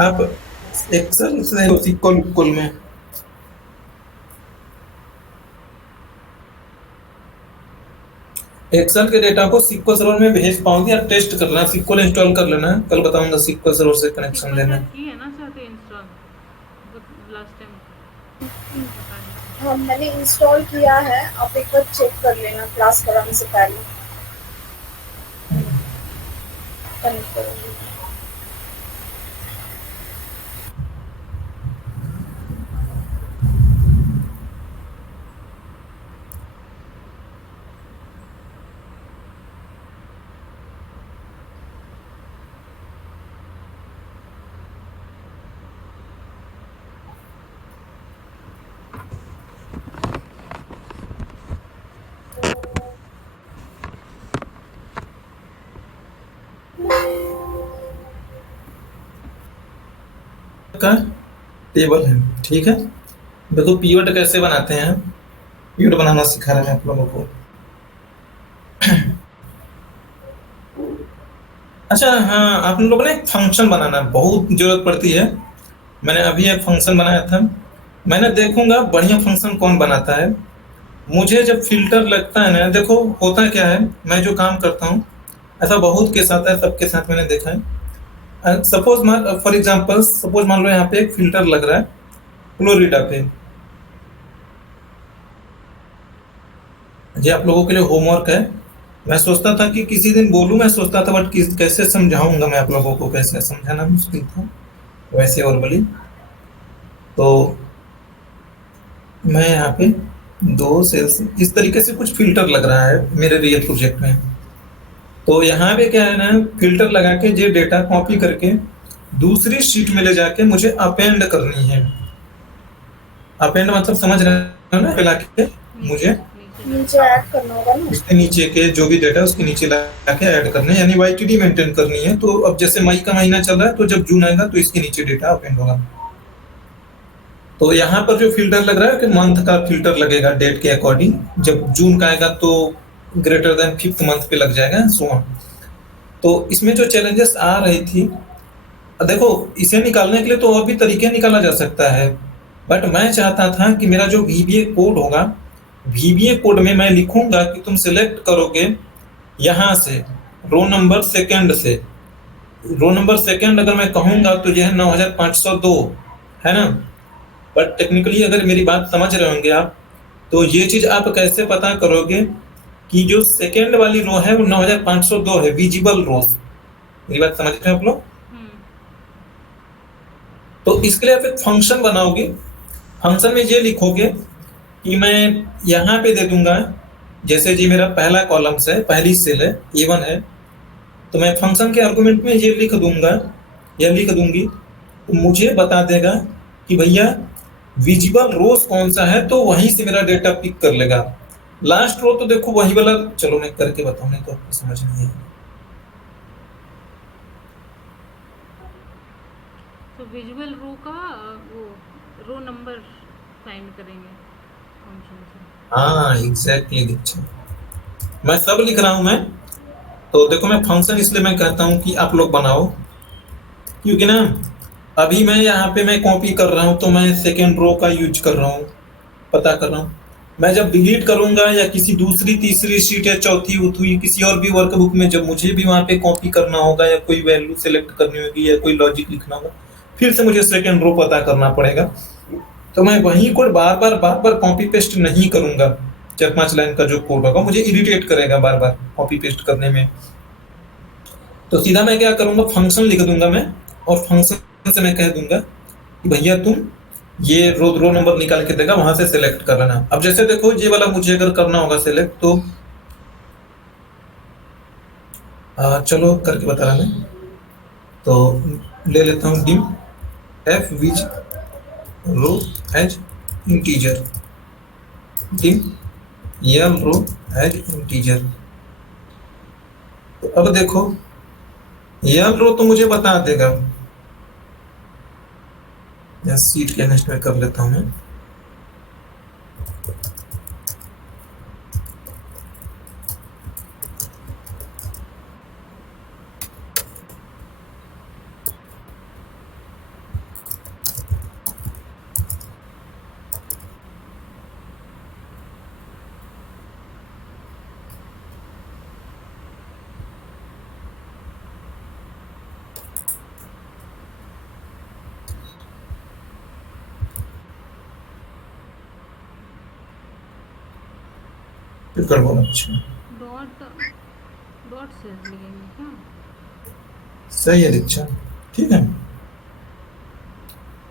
आप एक्सेल से SQL में एक्सेल के डेटा को SQL सर्वर में भेज पाओगे या टेस्ट करना, SQL इंस्टॉल कर लेना है, कल बताऊंगा SQL सर्वर से कनेक्शन सीक्वल लेना शायद है। की है ना चाहते इंस्टॉल लास्ट टाइम, पता नहीं। हाँ, मैंने इंस्टॉल किया है, आप एक बार चेक कर लेना क्लास कराने से पहले। कनेक्ट करूँगी। का टेबल है, ठीक है। देखो पीवट कैसे बनाते हैं, पीवट बनाना सिखा रहे हैं आप लोगों को। अच्छा हाँ, आप लोगों ने एक फंक्शन बनाना बहुत जरूरत पड़ती है। मैंने अभी एक फंक्शन बनाया था, मैंने देखूंगा बढ़िया फंक्शन कौन बनाता है। मुझे जब फिल्टर लगता है ना, देखो होता क्या है, मैं जो काम करता हूँ ऐसा बहुत के साथ है, सबके साथ मैंने देखा है। सपोज मान फॉर एग्जांपल सपोज मान लो यहाँ पे एक फिल्टर लग रहा है फ्लोरिडा पे। ये आप लोगों के लिए होमवर्क है। मैं सोचता था कि किसी दिन बोलूं, मैं सोचता था बट किस कैसे समझाऊंगा मैं आप लोगों को, कैसे समझाना मुश्किल था वैसे और बोली। तो मैं यहाँ पे दो सेल्स इस तरीके से कुछ फिल्टर लग रहा है मेरे रियल प्रोजेक्ट में। तो यहाँ पे क्या है ना, फिल्टर लगा के ये डेटा कॉपी करके दूसरी शीट में ले जाके मुझे अपेंड करनी है। अपेंड मतलब समझ रहे हो ना, मिला के नीचे मुझे नीचे नीचे लाके। ऐड करना होगा ना। उसके नीचे के जो भी डेटा उसके नीचे ला के ऐड करने, यानी वाईटीडी मेंटेन करनी है। तो अब जैसे मई का महीना चल रहा है, तो जब जून आएगा तो इसके नीचे डेटा अपेंड होगा। तो यहाँ पर जो फिल्टर लग रहा है कि मंथ का फिल्टर लगेगा डेट के अकॉर्डिंग, जब जून का आएगा तो ग्रेटर देन 5th मंथ पे लग जाएगा सो ऑन। तो इसमें जो चैलेंजेस आ रही थी, देखो इसे निकालने के लिए तो और भी तरीके निकाला जा सकता है, बट मैं चाहता था कि मेरा जो VBA कोड होगा, VBA कोड में मैं लिखूंगा कि तुम सिलेक्ट करोगे यहाँ से रो नंबर सेकंड से। रो नंबर सेकंड अगर मैं कहूंगा तो यह 9502 है ना। बट टेक्निकली अगर मेरी बात समझ रहे होंगे आप, तो ये चीज आप कैसे पता करोगे कि जो सेकंड वाली रो है वो 9502 है, विजिबल रोज। मेरी बात समझ रहे हैं आप लोग। तो इसके लिए आप एक फंक्शन बनाओगे, फंक्शन में ये लिखोगे कि मैं यहाँ पे दे दूंगा, जैसे जी मेरा पहला कॉलम्स है, पहली सेल है A1 है, तो मैं फंक्शन के आर्गुमेंट में ये लिख दूंगा या लिख दूंगी, तो मुझे बता देगा कि भैया विजिबल रोज कौन सा है, तो वहीं से मेरा डेटा पिक कर लेगा। लास्ट रो तो देखो वही वाला, चलो मैं करके बताऊं नहीं तो आपको समझ नहीं आएगा। तो विजुअल रो का वो रो नंबर फाइंड करेंगे फंक्शन से। हाँ एग्जैक्टली दीक्षा, मैं सब लिख रहा हूं मैं। तो देखो मैं फंक्शन इसलिए मैं कहता हूँ कि आप लोग बनाओ, क्योंकि ना अभी मैं यहाँ पे मैं कॉपी कर रहा हूँ तो मैं सेकेंड रो का यूज कर रहा हूँ, पता कर रहा हूँ। मैं जब डिलीट करूंगा या किसी दूसरी तीसरी शीट या चौथी उथी किसी और भी वर्कबुक में जब मुझे भी वहां पे कॉपी करना होगा या कोई वैल्यू सेलेक्ट करनी होगी या कोई लॉजिक लिखना होगा, फिर से मुझे सेकेंड रो पता करना पड़ेगा। तो मैं वही कोड बार बार कॉपी पेस्ट नहीं करूंगा। 4-5 लाइन का जो कोड होगा मुझे इरिटेट करेगा बार बार कॉपी पेस्ट करने में। तो सीधा मैं क्या करूंगा, फंक्शन लिख दूंगा मैं, और फंक्शन से मैं कह दूंगा कि भैया तुम ये रो नंबर निकाल के देगा, वहां से सिलेक्ट कर लेना। अब जैसे देखो ये वाला मुझे अगर करना होगा सिलेक्ट, तो चलो करके बता रहा मैं। तो ले लेता हूँ dim F which row as integer, dim L row as integer. तो अब देखो यल रो तो मुझे बता देगा, या सीट के नेक्स्ट में कर लेता हूँ मैं। फिर गड़बड़। अच्छा डॉट डॉट सेल्स लिखेंगे क्या? सही है दीक्षा, ठीक है।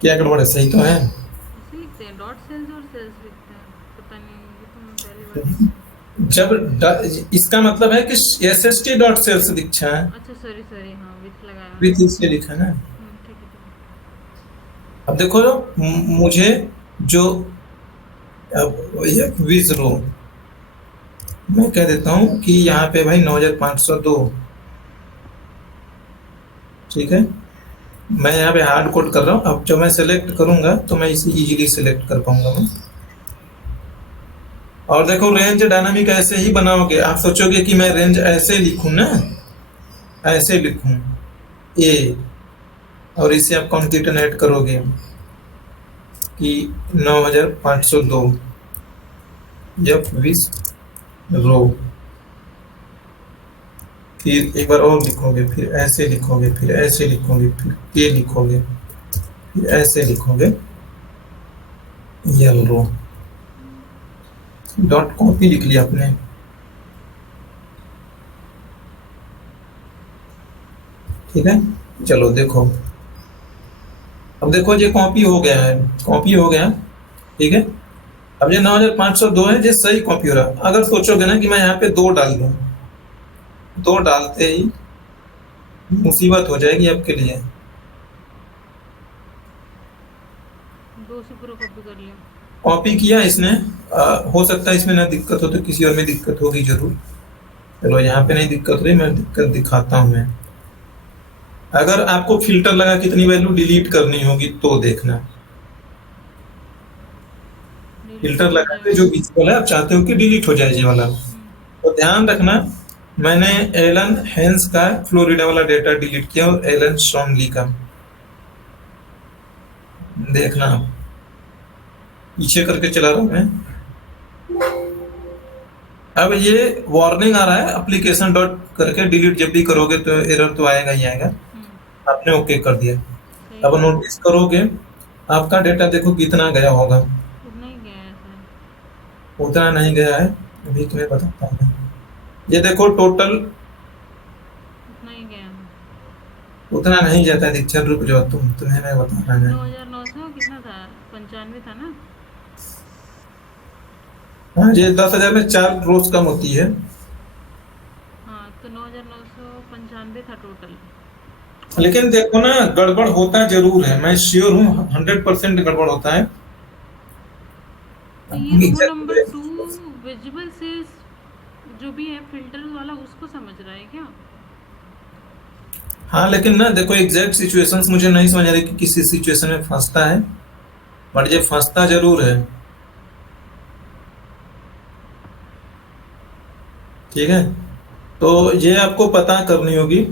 क्या गड़बड़ है, सही तो है। ऐसे लिखते हैं डॉट सेल्स और सेल्स लिखते हैं, पता नहीं, ये तो मैं पहली बार देख रही हूँ। इसका मतलब है कि SST डॉट सेल्स दीक्षा है, अच्छा सॉरी सॉरी, हाँ विथ लगाया विथ मैंने। इससे लिखा है ना। ठीक है ठीक है। अब देखो जो मुझे जो अब ये विज रो मैं कह देता हूं कि यहाँ पे भाई 9502, ठीक है। मैं यहाँ पे हार्ड कोड कर रहा हूँ। अब जब मैं सेलेक्ट करूंगा तो मैं इसे इजीली सेलेक्ट कर पाऊंगा मैं। और देखो रेंज डायनामिक ऐसे ही बनाओगे। आप सोचोगे कि मैं रेंज ऐसे लिखूं ना, ऐसे लिखूं ए, और इसे आप कॉन्केटनेट करोगे कि 9502 जब विज रो, फिर एक बार और लिखोगे, फिर ऐसे लिखोगे, फिर ऐसे लिखोगे, फिर के लिखोगे, फिर ऐसे लिखोगे यल रो। डॉट कॉपी लिख लिया आपने, ठीक है। चलो देखो, अब देखो ये कॉपी हो गया है, कॉपी हो गया, ठीक है। अब ये 9502 है, ये सही कॉपी हो रहा। अगर सोचोगे ना कि मैं यहाँ पे 2 डाल दूं, 2 डालते ही मुसीबत हो जाएगी आपके लिए। 2 से पूरा कॉपी कर लिया। कॉपी किया इसने, हो सकता है इसमें ना दिक्कत हो तो किसी और में दिक्कत होगी जरूर। चलो यहाँ पे नहीं दिक्कत रही, मैं दिक्कत दिखाता हूँ मैं। अगर आपको फिल्टर लगा कितनी वैल्यू डिलीट करनी होगी तो देखना। फिल्टर लगा के जो विजुअल है आप चाहते हो कि डिलीट हो जाए ये वाला, तो ध्यान रखना। मैंने एलन हेंस का फ्लोरिडा वाला डेटा डिलीट किया और एलन स्ट्रॉन्गली का, देखना पीछे करके चला रहा हूं मैं। अब ये वार्निंग आ रहा है एप्लीकेशन डॉट करके डिलीट जब भी करोगे तो एरर तो आएगा ही आएगा। आपने ओके कर दिया। अब नोटिस करोगे आपका डेटा देखो कितना गया होगा। उतना ही गया है सर। उतना नहीं गया है, अभी तुम्हें बताता हूँ। ये देखो टोटल उतना ही गया है। उतना नहीं जाता है दीक्षा, रुक जाओ तुम्हें मैं बता रहा हूँ। 9,900 कितना था, 95 था ना? हाँ ये 10,000 में 4 रोज कम होती है। हाँ तो 9,995 था टोटल। लेकिन देखो ना गड़बड़ होता जरूर है, मैं श्योर हूँ 100% गड़बड़ होता है। तो ये रो नंबर 2 विजिबल से जो भी है फिल्टर वाला उसको समझ रहा है क्या? हाँ लेकिन ना देखो एग्जैक्ट सिचुएशंस मुझे नहीं समझ आ रही कि किसी सिचुएशन में फंसता है, बट ये फंसता जरूर है, ठीक है। तो ये आपको पता करनी होगी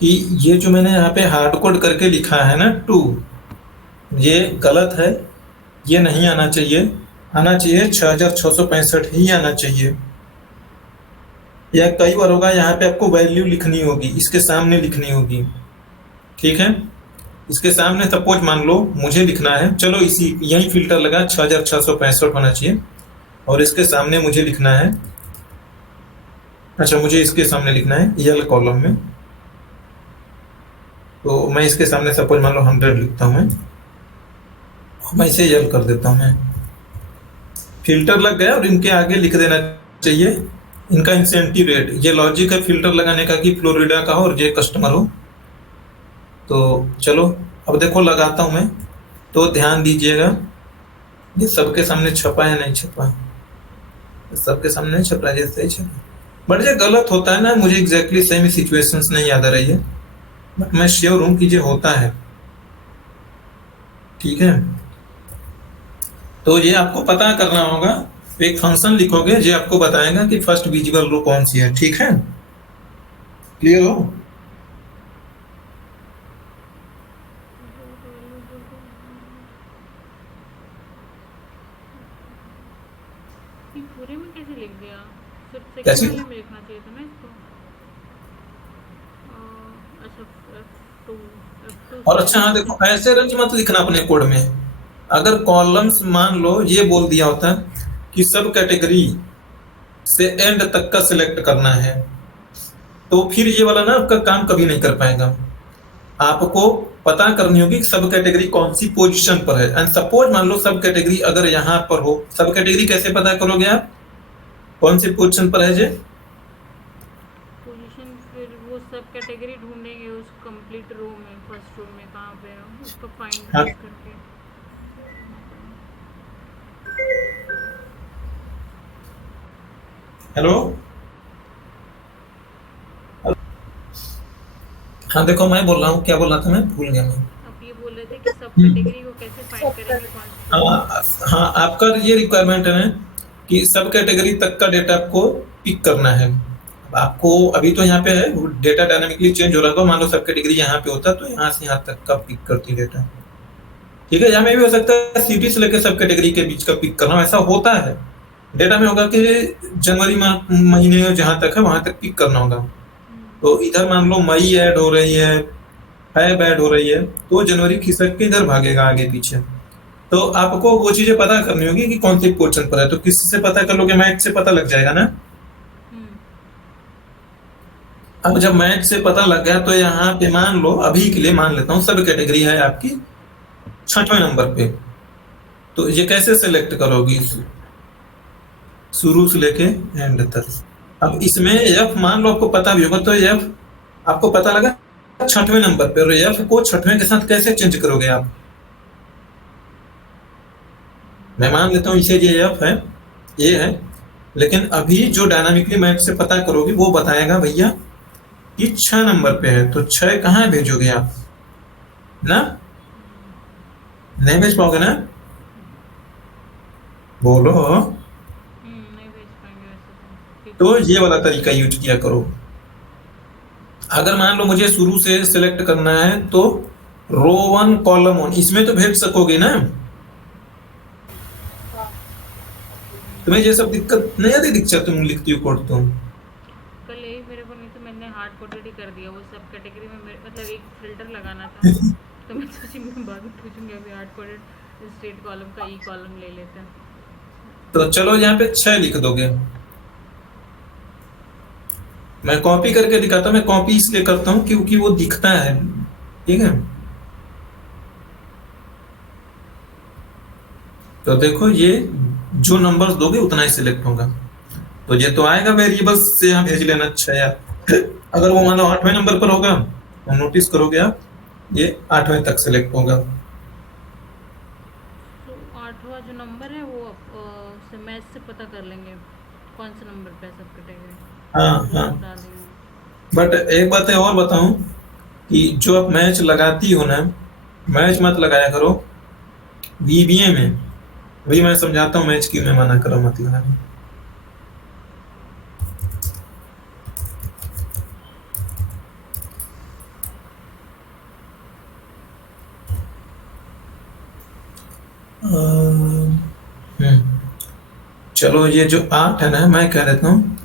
कि ये जो मैंने यहाँ पे हार्ड कोड करके लिखा है ना 2, ये गलत है, ये नहीं आना चाहिए। आना चाहिए 6665 ही आना चाहिए। या कई बार होगा यहाँ पे आपको वैल्यू लिखनी होगी, इसके सामने लिखनी होगी, ठीक है। इसके सामने सपोज मान लो मुझे लिखना है, चलो इसी यही फिल्टर लगा 6665 होना चाहिए, और इसके सामने मुझे लिखना है, अच्छा मुझे इसके सामने लिखना है यल कॉलम में, तो मैं इसके सामने सपोज मान लो 100 लिखता हूँ मैं इसे यल कर देता हूँ मैं। फिल्टर लग गया और इनके आगे लिख देना चाहिए इनका इंसेंटिव रेट। ये लॉजिक है फिल्टर लगाने का कि फ्लोरिडा का हो और ये कस्टमर हो। तो चलो अब देखो लगाता हूं मैं, तो ध्यान दीजिएगा ये सबके सामने छपा है नहीं छपा, सबके सामने नहीं छप रहा है, जैसे ही छपा। बट ये गलत होता है ना, मुझे एग्जैक्टली सही सिचुएशंस नहीं याद आ रही है, बट मैं श्योर हूं कि ये होता है, ठीक है। तो ये आपको पता करना होगा, एक फंक्शन लिखोगे जो आपको बताएगा कि फर्स्ट विजिबल रो कौन सी है, ठीक है। क्लियर हो? ये पूरे में कैसे लिख दिया? सिर्फ कैसे? सेकंड वाले में लिखना चाहिए था ना इसको। अच्छा F2 और अच्छा हाँ देखो ऐसे रेंज मत लिखना अपने कोड में। अगर कॉलम्स मान लो ये बोल दिया होता कि सब कैटेगरी से एंड तक का सिलेक्ट करना है, तो फिर ये वाला ना आपका काम कभी नहीं कर पाएगा। आपको पता करनी होगी कि सब कैटेगरी कौन सी पोजीशन पर है। एंड सपोज मान लो सब कैटेगरी अगर यहाँ पर हो, सब कैटेगरी कैसे पता करोगे आप, कौन सी पोजीशन पर है जे? पोजीशन फिर वो सब कैटेगरी ढूंढेंगे उस कंप्लीट रो में, फर्स्ट रो में कहाँ पे है उसको फाइंड हाँ। करके। हेलो, हाँ देखो मैं बोल रहा हूँ, क्या बोल रहा था मैं भूल गया मैं। आप ये बोल रहे थे कि सब कैटेगरी को कैसे फाइंड करेंगे, कौन सी। हाँ, आपका ये रिक्वायरमेंट है ना कि सब कैटेगरी तक का डेटा आपको पिक करना है। आपको अभी तो यहाँ पे है, डेटा डायनामिकली चेंज हो रहा होगा। मान लो सब कैटेगरी यहाँ पे होता तो यहाँ से यहाँ तक का पिक करती डेटा, ठीक है। यहाँ में भी हो सकता है सिटी से लेकर सब कैटेगरी के बीच का पिक करना, ऐसा होता है। डेटा में होगा कि जनवरी महीने जहाँ तक है वहां तक पिक करना होगा। तो इधर मान लो मई ऐड हो रही है, फैब ऐड हो रही है, तो जनवरी खिसक के इधर भागेगा आगे पीछे। तो आपको वो चीजें पता करनी होगी कि कौन सी पोर्शन पर है। तो किससे पता कर लोगे? मैच से पता लग जाएगा ना। अब जब मैच से पता लग गया तो यहाँ पे मान लो, अभी के लिए मान लेता हूँ सब कैटेगरी है आपकी 6वें नंबर पे। तो ये कैसे सेलेक्ट करोगी? शुरू से लेके एंड तक। अब इसमें एफ मान लो आपको पता भी होगा, तो एफ आपको पता लगा 6वें नंबर पे, और एफ को 6वें के साथ कैसे चेंज करोगे आप? मैं मान लेता हूँ इसे ये एफ है, ये है, लेकिन अभी जो डायनामिकली मैच से पता करोगे वो बताएगा भैया कि 6 नंबर पे है, तो 6 कहाँ भेजोगे आप ना? नहीं भेज पाओगे ना? बोलो। नहीं भेज पाएंगे वैसे तो ये वाला तरीका यूज किया करो। अगर मान लो मुझे शुरू से सिलेक्ट करना है तो रो 1 कॉलम 1 इसमें तो भेज सकोगे ना? तुम्हें ये सब दिक्कत नहीं आती? दीक्षा तुम लिखती हो कोड तो कल यही मेरे को, नहीं तो मैंने हार्ड कोडेड ही कर दिया वो सब कैटेगरी में। मतलब एक फिल्टर लगाना था तो मैं सोची मैं बाद में पूछूंगी, अभी हार्ड कोडेड स्टेट कॉलम का ई कॉलम ले लेते हैं। तो चलो यहाँ पे 6 लिख दोगे। मैं कॉपी करके दिखाता हूँ। मैं कॉपी इसलिए करता हूँ क्योंकि वो दिखता है, ठीक है। तो देखो ये जो नंबर्स दोगे उतना ही सिलेक्ट होगा। तो ये तो आएगा वेरिएबल्स से यहाँ भेज लेना 6 यार। अगर वो मान लो 8वें नंबर पर होगा तो नोटिस करोगे आप ये 8वें तक सिलेक्ट होगा। तो 8वां जो नंबर है वो मैच से पता कर लेंगे कौन से नंबर पे सब कैटेगरी। हाँ। बट एक बात है और बताऊं कि जो आप मैच लगाती हो ना, मैच मत लगाया करो VBA में। अभी मैं समझाता हूँ मैच क्यों मैं मना करो मत लगाना। चलो ये जो 8 है ना, मैं कह देता हूँ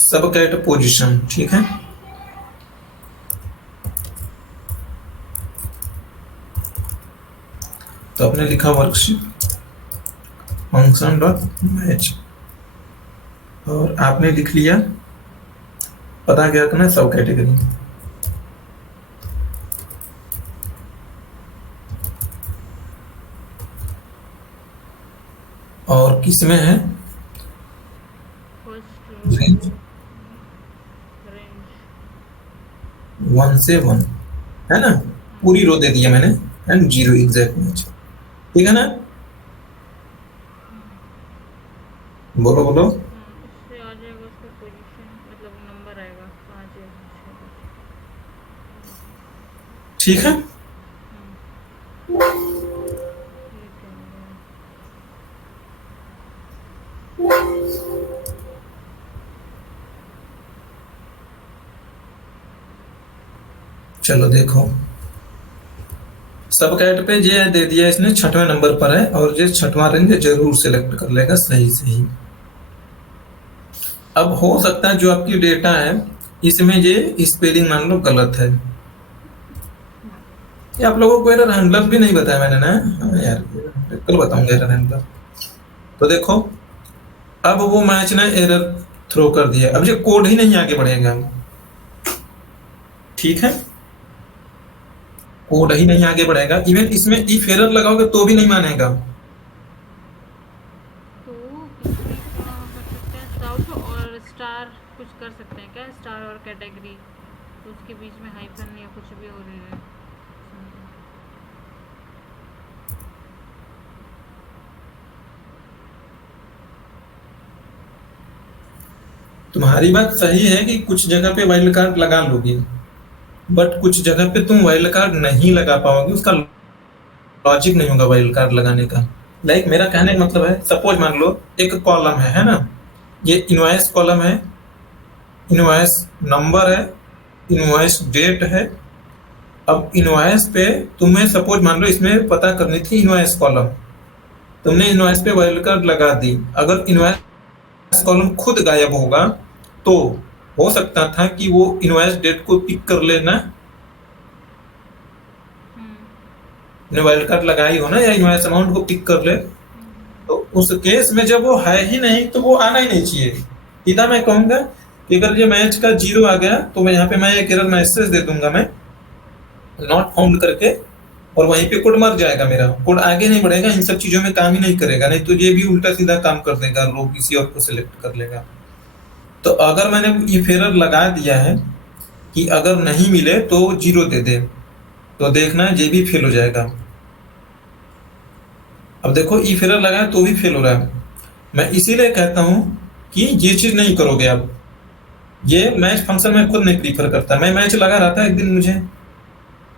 सब कैट पोजीशन, ठीक है। तो आपने लिखा वर्कशीट फंक्शन डॉट मैच, और आपने लिख लिया पता क्या करना है सब कैटेगरी। और किस में है? रेंज 1 से 1 है ना। पूरी रो दे दिया मैंने एंड 0 एग्जैक्ट मैच, ठीक है ना। बोलो बोलो। इससे आ जाएगा उसका पोजीशन, मतलब नंबर आएगा 5 या 6। ठीक है। चलो देखो सब कैट पे ये दे दिया इसने 6वें नंबर पर है, और ये 6वां रेंज जरूर सिलेक्ट कर लेगा सही सही। अब हो सकता है जो आपकी डेटा है इसमें ये स्पेलिंग मान लो गलत है। ये आप लोगों को एरर हैंडलर भी नहीं बताया मैंने ना। हाँ यार कल बताऊंगा एरर हैंडलर। तो देखो अब वो मैच ने एरर थ्रो कर दिया, अब ये कोड ही नहीं आगे बढ़ेगा। ठीक है, कोड ही नहीं आगे बढ़ेगा, इवन इसमें इफ एरर लगाओगे तो भी नहीं मानेगा। तो इसमें क्या कर सकते हैं, सब और स्टार कुछ कर सकते हैं क्या, स्टार और कैटेगरी, तो उसके बीच में हाइफन या कुछ भी हो रही है। तुम्हारी बात सही है कि कुछ जगह पे वाइल्ड कार्ड लगा लोगी, बट कुछ जगह पे तुम वाइल्ड कार्ड नहीं लगा पाओगे, उसका लॉजिक नहीं होगा वाइल्ड कार्ड लगाने का। लाइक मेरा कहने का मतलब है, सपोज मान लो एक कॉलम है ना, ये इनवॉइस कॉलम है, इनवॉइस नंबर है, इनवॉइस डेट है। अब इनवॉइस पे तुम्हें सपोज मान लो इसमें पता करनी थी इनवॉइस कॉलम, तुमने इनवॉइस पे वाइल्ड कार्ड लगा दी, अगर इनवॉइस कॉलम खुद गायब होगा तो हो सकता था कि वो इनवॉइस डेट को पिक कर लेना, ने वाइल्ड कार्ड लगाई हो ना, या इनवॉइस अमाउंट को पिक कर ले, तो उस केस में जब वो है ही नहीं तो वो आना ही नहीं चाहिए। सीधा मैं कहूंगा कि अगर ये मैच का 0 आ गया तो मैं यहाँ पे मैं एक एरर मैसेज दे दूंगा, मैं नॉट फाउंड करके, और वहीं पे कोड मर जाएगा, मेरा कोड आगे नहीं बढ़ेगा, इन सब चीजों में काम ही नहीं करेगा, नहीं तो ये भी उल्टा सीधा काम कर देगा, रो किसी और को सिलेक्ट कर लेगा। तो अगर मैंने इफ एरर लगा दिया है कि अगर नहीं मिले तो 0 दे दे, तो देखना ये भी फेल हो जाएगा। अब देखो इफ एरर लगा है तो भी फेल हो रहा है। मैं इसीलिए कहता हूं कि ये चीज नहीं करोगे आप। ये मैच फंक्शन मैं खुद नहीं प्रीफर करता। मैं मैच लगा रहा था, एक दिन मुझे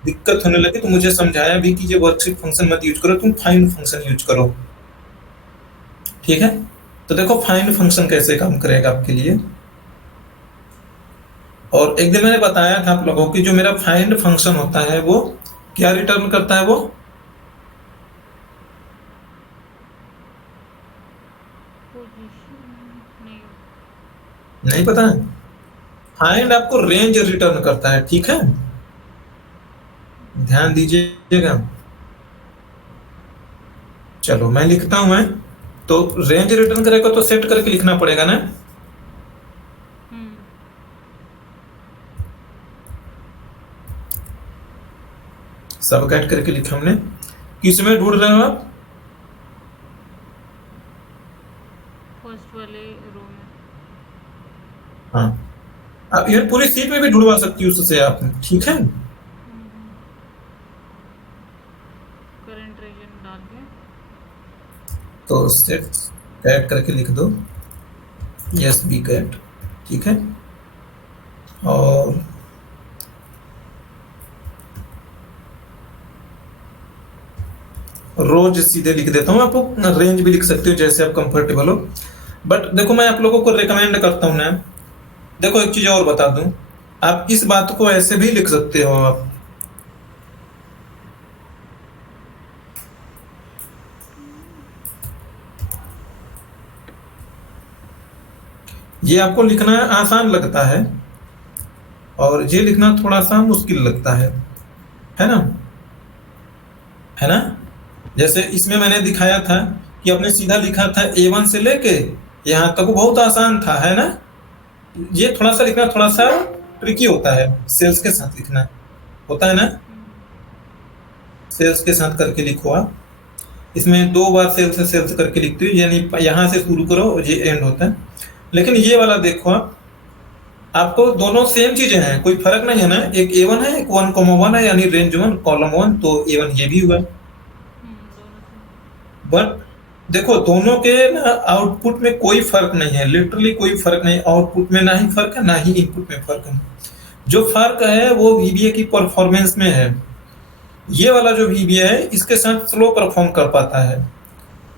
दिक्कत होने लगी तो मुझे समझाया भी कि ये वर्कशीट फंक्शन मत यूज करो, तुम फाइंड फंक्शन यूज करो। ठीक है, तो देखो फाइंड फंक्शन कैसे काम करेगा आपके लिए। और एक दिन मैंने बताया था आप लोगों की, जो मेरा फाइंड फंक्शन होता है वो क्या रिटर्न करता है, वो नहीं पता है। फाइंड आपको रेंज रिटर्न करता है, ठीक है, ध्यान दीजिएगा। चलो मैं लिखता हूं, मैं तो रेंज रिटर्न करेगा तो सेट करके लिखना पड़ेगा ना। सब कैट करके लिखा हमने। किसमें ढूंढ रहे हो आप? फर्स्ट वाले रो में। हाँ, आप ये पूरी सीट में भी ढूंढवा सकती हो उससे आप, ठीक है। करंट रीजन डाल के तो सेट कैट करके लिख दो, यस बी कैट, ठीक है। और रोज सीधे लिख देता हूँ, आप रेंज भी लिख सकते हो जैसे आप कंफर्टेबल हो। बट देखो मैं आप लोगों को रिकमेंड करता हूँ ना, देखो एक चीज और बता दूं, आप इस बात को ऐसे भी लिख सकते हो आप, ये आपको लिखना आसान लगता है और ये लिखना थोड़ा सा मुश्किल लगता है ना, है ना। जैसे इसमें मैंने दिखाया था कि आपने सीधा लिखा था A1 से लेके यहाँ तक, बहुत आसान था, है ना। ये थोड़ा सा लिखना थोड़ा सा ट्रिकी होता है, सेल्स के साथ लिखना होता है ना, सेल्स के साथ करके लिखो आप। इसमें 2 बार सेल्स से सेल्स करके लिखते हो, यानी यहाँ से शुरू करो और ये एंड होता है। लेकिन ये वाला देखो आप, आपको दोनों सेम चीजें हैं, कोई फर्क नहीं है ना, एक A1 है, एक 1,1 है, यानी रेंज 1 कॉलम 1, तो A1 ये भी हुआ। बट देखो दोनों के ना आउटपुट में कोई फर्क नहीं है, लिटरली कोई फर्क नहीं, आउटपुट में ना ही फर्क है ना ही इनपुट में फर्क है। जो फर्क है वो VBA की परफॉर्मेंस में है। ये वाला जो VBA है इसके साथ स्लो परफॉर्म कर पाता है,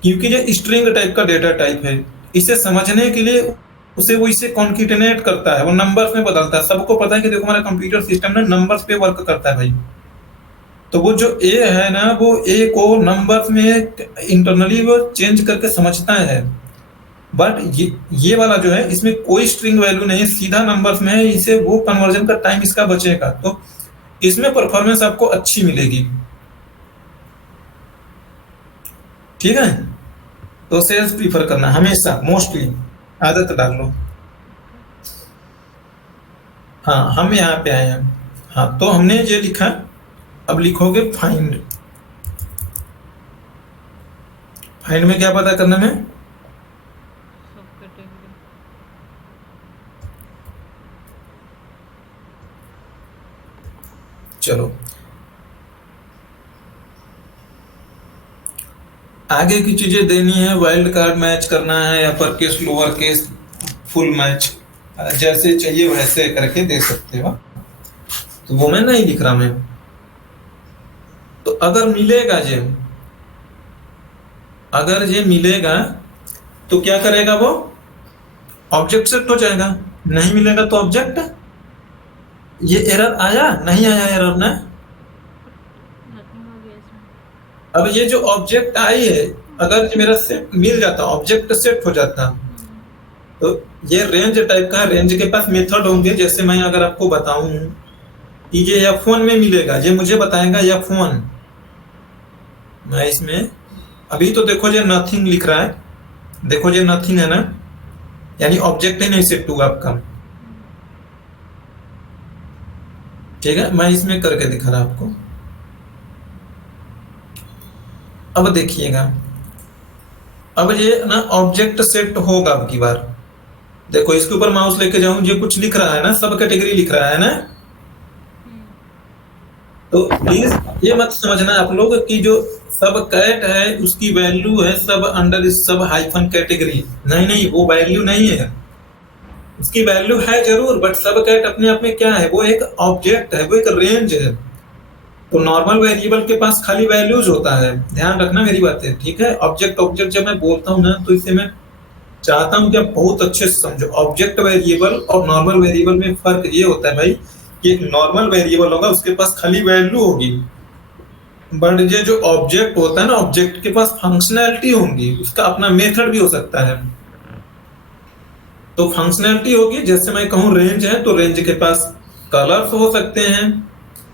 क्योंकि ये स्ट्रिंग टाइप का डेटा टाइप है। इसे समझने के लिए उसे वो इसे कॉन्केटेनेट करता है, वो नंबर्स में बदलता है। सबको पता है कि देखो हमारा कंप्यूटर सिस्टम ना नंबर्स पे वर्क करता है भाई, तो वो जो A है ना, वो A को नंबर्स में इंटरनली वो चेंज करके समझता है। बट ये वाला जो है इसमें कोई स्ट्रिंग वैल्यू नहीं है, सीधा नंबर्स में है, इसे वो कन्वर्जन का टाइम इसका बचेगा, तो इसमें परफॉर्मेंस आपको अच्छी मिलेगी, ठीक है। तो सेल्स प्रीफर करना हमेशा, मोस्टली आदत डाल लो। हाँ, हम यहाँ पे आए हैं। हाँ, तो हमने ये लिखा, अब लिखोगे फाइंड। फाइंड में क्या पता करना है? सब कैटेगरी। चलो आगे की चीजें देनी है, वाइल्ड कार्ड मैच करना है, upper case lower case full match, जैसे चाहिए वैसे करके दे सकते हो। तो वो मैं नहीं लिख रहा मैं। तो अगर मिलेगा ये, अगर ये मिलेगा तो क्या करेगा वो? ऑब्जेक्ट सेट हो जाएगा। नहीं मिलेगा तो ऑब्जेक्ट। ये एरर आया नहीं आया? एरर ना, नथिंग हो गया इसमें। अब ये जो ऑब्जेक्ट आई है, अगर ये मेरा सेट मिल जाता, ऑब्जेक्ट सेट हो जाता, तो ये रेंज टाइप का, रेंज के पास मेथड होंगे। जैसे मैं अगर आपको बताऊं कि ये F1 में मिलेगा, ये मुझे बताएगा F1। मैं इसमें अभी तो देखो ये नथिंग लिख रहा है, देखो ये नथिंग है ना, यानी ऑब्जेक्ट ही नहीं सेट हुआ आपका। ठीक है, मैं इसमें करके दिखा रहा आपको। अब देखिएगा, अब ये ना ऑब्जेक्ट सेट होगा अब की बार। देखो इसके ऊपर माउस लेके जाऊं, ये कुछ लिख रहा है ना, सब कैटेगरी लिख रहा है ना। तो प्लीज ये मत समझना आप लोग कि जो सब कैट है उसकी वैल्यू है सब अंडर सब हाइफन कैटेगरी। नहीं नहीं, वो वैल्यू नहीं है। उसकी वैल्यू है जरूर, बट सब कैट अपने आप में क्या है? वो एक ऑब्जेक्ट है, वो एक रेंज है। तो नॉर्मल वेरिएबल के पास खाली वैल्यूज होता है, ध्यान रखना मेरी बातें, ठीक है। ऑब्जेक्ट ऑब्जेक्ट जब मैं बोलता हूँ ना, तो इसे मैं चाहता हूँ कि आप बहुत अच्छे से समझो। ऑब्जेक्ट वेरिएबल और नॉर्मल वेरिएबल में फर्क ये होता है भाई कि एक नॉर्मल वेरिएबल होगा, उसके पास खाली वैल्यू होगी, बट ये जो ऑब्जेक्ट होता है ना, ऑब्जेक्ट के पास फंक्शनैलिटी होंगी, उसका अपना मेथड भी हो सकता है। तो फंक्शनैलिटी होगी, जैसे मैं कहूँ रेंज है, तो रेंज के पास कलर्स हो सकते हैं,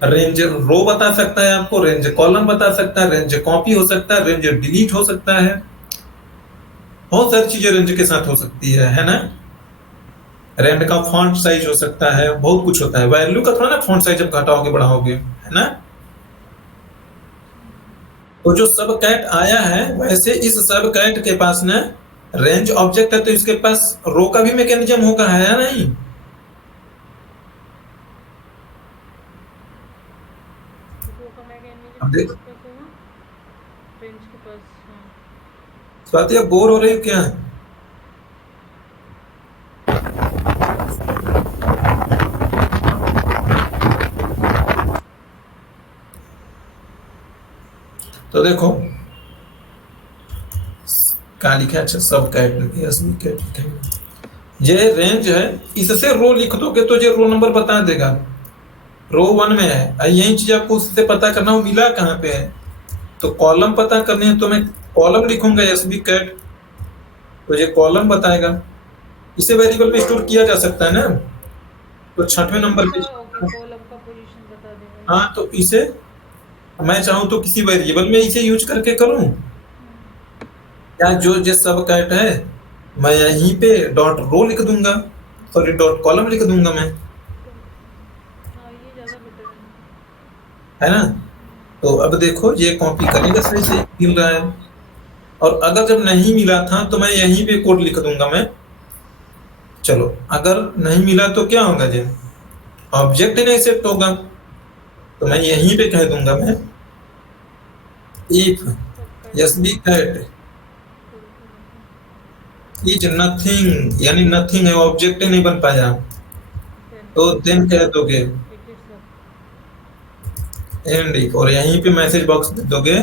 रेंज रो बता सकता है आपको, रेंज कॉलम बता सकता है, रेंज कॉपी हो सकता है, रेंज डिलीट हो सकता है, बहुत सारी चीजें रेंज के साथ हो सकती है ना। रेंज का फॉन्ट साइज हो सकता है, बहुत कुछ होता है। वैल्यू का थोड़ा ना फॉन्ट साइज जब घटाओगे बढ़ाओगे, है ना। तो जो सब कैट आया है, वैसे इस सब कैट के पास ना रेंज ऑब्जेक्ट है, तो इसके पास रो का भी मैकेनिज्म होगा, है या नहीं। अब देख रेंज के पास। स्वाति, आप बोर हो रहे हो क्या? तो देखो कहा लिखा है, अच्छा सब कैट, ये रेंज है, इससे रो लिख दोगे तो ये रो नंबर बता देगा, रो 1 में है। यही चीज आपको उससे पता करना हो मिला कहाँ पे है। तो कॉलम पता करनी है, तो मैं कॉलम लिखूंगा एसबी कैट, तो ये कॉलम बताएगा। इसे वेरिएबल में स्टोर किया जा सकता है ना, तो 6वें नंबर पे। कॉलम का पोजीशन बता देगा। हाँ, तो इसे मैं चाहूँ तो किसी वेरिएबल में इसे यूज करके करूँ, या जो सब कैट है मैं यहीं पे डॉट रो लिख दूंगा, सॉरी डॉट कॉलम लिख दूंगा मैं, ये ज़्यादा बेटर है ना। तो अब देखो ये कॉपी करेगा, सही से मिल रहा है। और अगर जब नहीं मिला था तो मैं यहीं पे कोड लिख दूंगा मैं। चलो अगर नहीं मिला तो क्या होगा, जी ऑब्जेक्ट ही नहीं सेट होगा, तो मैं यहीं पे कह दूंगा मैं if SB cat is nothing, यानी नथिंग है, ऑब्जेक्ट ही नहीं बन पाया, तो देन कह दोगे एंड इफ, और यहीं पे मैसेज बॉक्स दे दोगे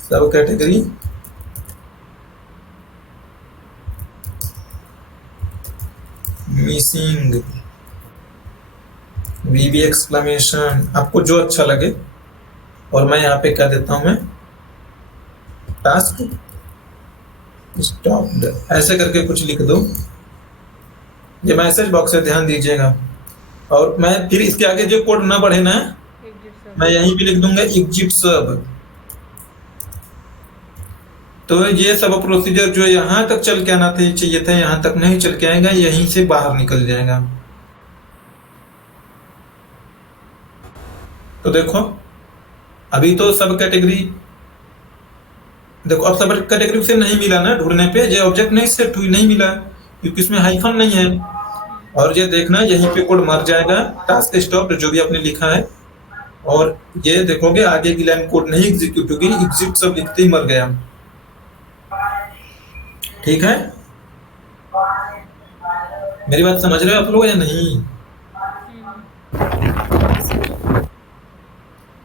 सब कैटेगरी मिसिंग वीवी एक्सक्लेमेशन, आपको जो अच्छा लगे। और मैं यहाँ पे क्या देता हूँ, मैं टास्क स्टॉप्ड, ऐसे करके कुछ लिख दो। ये मैसेज बॉक्स है, ध्यान दीजिएगा। और मैं फिर इसके आगे जो कोड ना बढ़े ना, मैं यहीं पे लिख दूंगा एग्जिट सब। तो ये सब प्रोसीजर जो यहाँ तक चल के आना था चाहिए था, यहाँ तक नहीं चल के आएगा, यहीं से बाहर निकल जाएगा। तो देखो अभी तो सब कैटेगरी, देखो अब सब कैटेगरी से नहीं मिला ना ढूंढने पे, ये ऑब्जेक्ट नहीं सेट हुई, नहीं मिला क्योंकि इसमें हाइफन नहीं है। और ये देखना यहीं पे कोड मर जाएगा, टास्क स्टॉप जो भी आपने लिखा है, और ये देखोगे आगे की लाइन कोड नहीं एग्जीक्यूट होगी, एग्जिट सब लिखते ही मर गया। ठीक है, मेरी बात समझ रहे हो आप लोग या नहीं?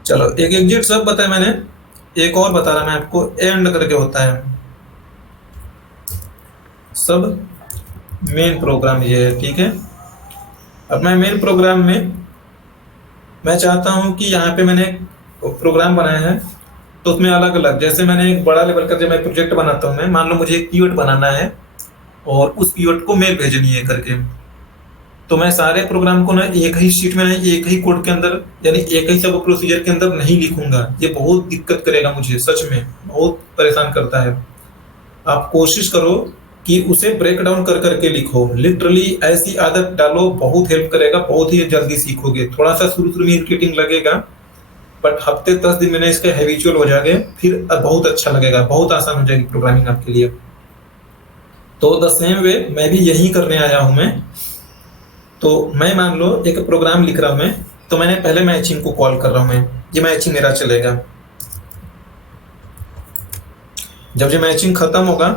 चलो एक एग्जिट सब बताया मैंने, एक और बता रहा मैं आपको, एंड करके होता है सब मेन प्रोग्राम, ये है। ठीक है, अब मैं मेन प्रोग्राम में मैं चाहता हूं कि यहाँ पे मैंने प्रोग्राम बनाया है तो उसमें अलग अलग, जैसे मैंने एक बड़ा लेवल का जब मैं प्रोजेक्ट बनाता हूँ, मैं मान लो मुझे एक कीवर्ड बनाना है और उस कीवर्ड को मेल भेजनी है करके, तो मैं सारे प्रोग्राम को ना एक ही शीट में, एक ही कोड के अंदर, यानी एक ही सब प्रोसीजर के अंदर नहीं लिखूंगा, ये बहुत दिक्कत करेगा मुझे, सच में बहुत परेशान करता है। आप कोशिश करो कि उसे ब्रेक डाउन कर करके लिखो, लिटरली ऐसी आदत डालो, बहुत हेल्प करेगा, बहुत ही जल्दी सीखोगे। थोड़ा सा शुरू शुरू में इरिटेटिंग लगेगा, बट हफ्ते 10 दिन में इसके हैबिचुअल हो जाएंगे, फिर बहुत अच्छा लगेगा, बहुत आसान हो जाएगी प्रोग्रामिंग आपके लिए। तो द सेम वे मैं भी यही करने आया हूं मैं। तो मैं मान लो एक प्रोग्राम लिख रहा हूं मैं, तो मैंने पहले मैचिंग को कॉल कर रहा हूं मैं, ये मैचिंग मेरा चलेगा। जब ये मैचिंग खत्म होगा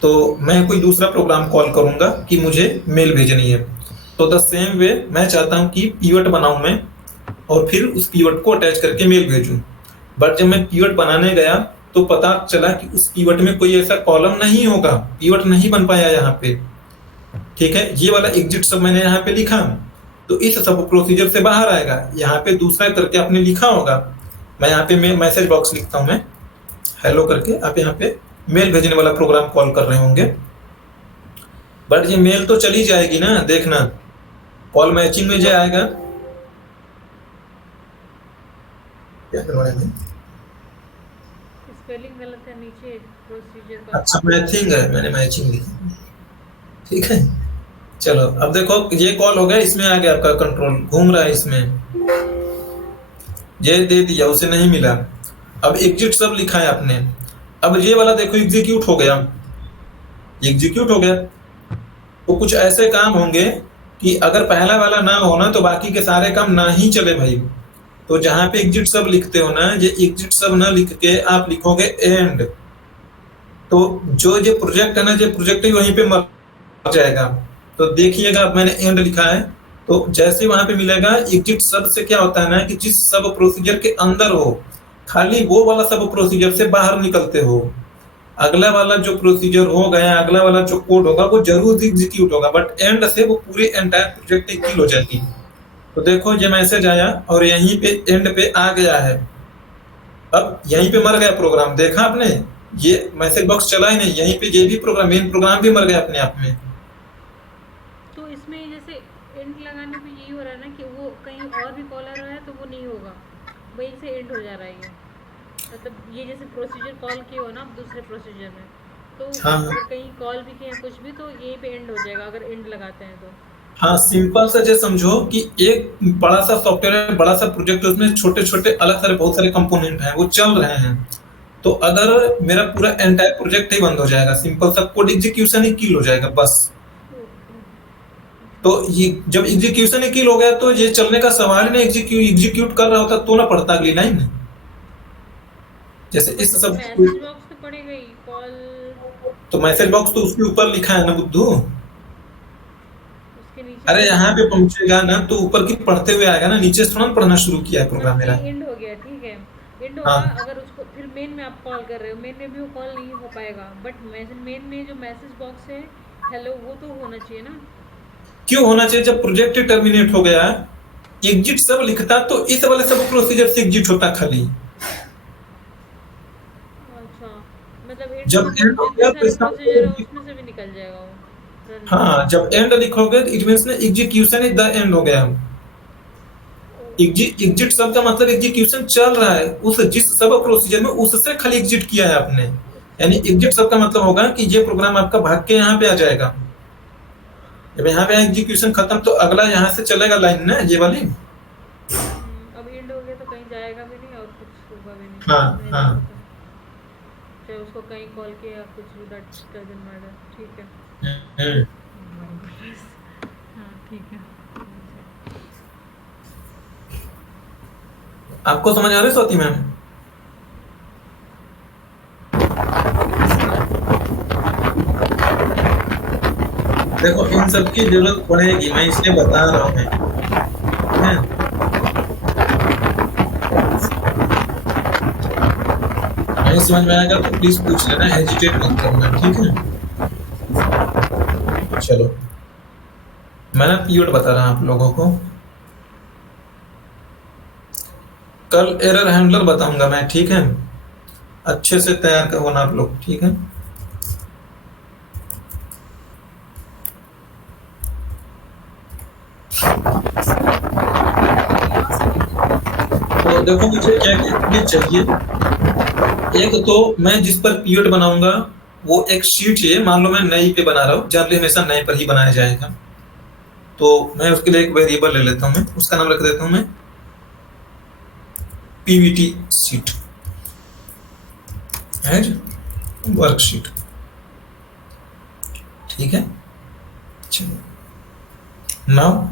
तो मैं कोई दूसरा प्रोग्राम कॉल करूंगा कि मुझे मेल भेजनी है। तो द सेम वे मैं चाहता हूं कि पीवट बनाऊं मैं और फिर उस पीवट को अटैच करके मेल भेजूं। बट जब मैं पीवट बनाने गया तो पता चला कि उस पीवट में कोई ऐसा कॉलम नहीं होगा, पीवट नहीं बन पाया यहाँ पे। ठीक है, ये वाला एग्जिट सब मैंने यहाँ पे लिखा, तो इस सब प्रोसीजर से बाहर आएगा, यहाँ पे दूसरा करके आपने लिखा होगा। मैं यहाँ पे मैसेज बॉक्स लिखता हूँ मैं, हेलो करके, आप यहाँ पे मेल भेजने वाला प्रोग्राम कॉल कर रहे होंगे, बट ये मेल तो चली जाएगी ना, देखना कॉल मैचिंग में जो आएगा, क्या करवाना है, स्पेलिंग गलत है नीचे प्रोसीजर का। अच्छा मैचिंग है, मैंने मैचिंग लिखा। ठीक है, चलो अब देखो ये कॉल हो गया, इसमें आ गया आपका कंट्रोल घूम रहा है इसमें, ये दे दिया, उसे नहीं मिला। अब एग्जिट सब लिखा है आपने, अब ये वाला देखो एग्जीक्यूट हो गया, एग्जीक्यूट हो गया। तो कुछ ऐसे काम होंगे कि अगर पहला वाला ना हो ना तो बाकी के सारे काम ना ही चले भाई। तो जहां पे एग्जिट सब लिखते हो ना, ये एग्जिट सब ना लिख के आप लिखोगे एंड, तो जो ये प्रोजेक्ट है ना, ये प्रोजेक्ट ही वहीं पे मर जाएगा। तो देखिएगा अब मैंने एंड लिखा है, तो जैसे वहां पे मिलेगा एग्जिट सब से क्या होता है ना कि जिस सब प्रोसीजर के अंदर हो, खाली वो वाला सब प्रोसीजर से बाहर निकलते हो, अगला वाला जो प्रोसीजर हो गया, अगला वाला जो कोड होगा वो जरूर एग्जीक्यूट होगा, बट एंड से वो पूरी एंटायर प्रोजेक्ट ही किल हो जाएगी। तो देखो ये मैसेज आया और यहीं पे एंड पे आ गया है, अब यहीं पे मर गया प्रोग्राम, देखा आपने, ये मैसेज बॉक्स चला ही नहीं, यहीं पे ये भी प्रोग्राम, मेन प्रोग्राम भी मर गया अपने आप में। तो इसमें जैसे एंड लगाने पे यही हो रहा है ना कि वो कहीं और भी कॉल आ रहा है तो वो नहीं होगा, वहीं से एंड हो जा रहा है ये, मतलब ये जैसे प्रोसीजर कॉल किए हो ना आप दूसरे प्रोसीजर में, तो हाँ अगर कहीं कॉल भी किया कुछ भी तो यहीं पे एंड हो जाएगा अगर एंड लगाते हैं तो। हाँ, सिंपल सा जो समझो कि एक बड़ा सा सॉफ्टवेयर है, बड़ा सा प्रोजेक्ट है, उसमें छोटे छोटे अलग सारे बहुत सारे कंपोनेंट हैं, वो चल रहे हैं। तो अगर मेरा पूरा एंटायर प्रोजेक्ट ही बंद हो जाएगा, सिंपल सा कोड एग्जीक्यूशन ही किल हो जाएगा बस। तो ये जब एग्जीक्यूशन ही किल हो गया तो ये चलने का सवाल ही नहीं, एग्जीक्यूट कर रहा होता तो ना पड़ता अगली लाइन, जैसे इस सब। मैसेज बॉक्स तो पड़ेगा ही, कॉल तो मैसेज बॉक्स तो उसके ऊपर लिखा है ना बुद्धू, उसके नीचे। अरे यहाँ पे पहुंचेगा ना तो ऊपर की पढ़ते हुए आएगा ना, नीचे से थोड़ा ना पढ़ना शुरू किया है प्रोग्राम मेरा। एंड हो गया, ठीक है, एंड होगा। हाँ। अगर उसको फिर मेन में आप कॉल कर रहे हो, मेन में भी वो कॉल नहीं हो पाएगा, बट मेन में जो मैसेज बॉक्स है हेलो वो तो होना चाहिए ना। क्यों होना चाहिए? जब प्रोजेक्ट टर्मिनेट हो गया, एग्जिट सब लिखता तो इस वाले सब प्रोसीजर से एग्जिट होता खाली। अच्छा, मतलब जब एंड हो गया तो इसका प्रोसीजर है उसमें से भी निकल जाएगा वो। हाँ, जब एंड लिखोगे इट मींस ना एग्जीक्यूशन इज द एंड हो गया। एग्जिट सब का मतलब एग्जीक्यूशन चल रहा है, उस जिस सब प्रोसीजर में उससे खाली एग्जिट किया है आपने। यानी एग्जिट सब का मतलब होगा कि ये प्रोग्राम आपका भाग के यहाँ पे आ जाएगा। जब यहाँ पे एग्जीक्यूशन खत्म तो अगला यहाँ से चलेगा लाइन ना, ये वाली। अब एंड हो गया तो कहीं जाएगा भी नहीं और कुछ होगा भी नहीं। हाँ मेरे हाँ हिसाब से चाहे उसको कहीं कॉल किया या कुछ भी, दैट डजंट मैटर। ठीक है। हम्म। हाँ ठीक है। आपको समझ आ रही है स्वाति मैम? देखो इन सब की जरूरत पड़ेगी, मैं इसलिए बता रहा हूँ। ठीक है? नहीं समझ में आएगा तो प्लीज पूछ लेना, हेजिटेट मत करना। ठीक है, चलो मैं ना पीरियड बता रहा हूँ आप लोगों को। कल एरर हैंडलर बताऊंगा मैं। ठीक है, अच्छे से तैयार करो ना आप लोग। ठीक है, तो देखो मुझे क्या क्या चाहिए। एक तो मैं जिस पर पीरियड बनाऊंगा वो एक शीट है, मान लो मैं नई पे बना रहा हूँ, जनरली हमेशा नए पर ही बनाया जाएगा। तो मैं उसके लिए एक वेरिएबल ले लेता हूँ, मैं उसका नाम रख देता हूँ मैं पीवीटी शीट एज वर्कशीट। ठीक है, चलो नाउ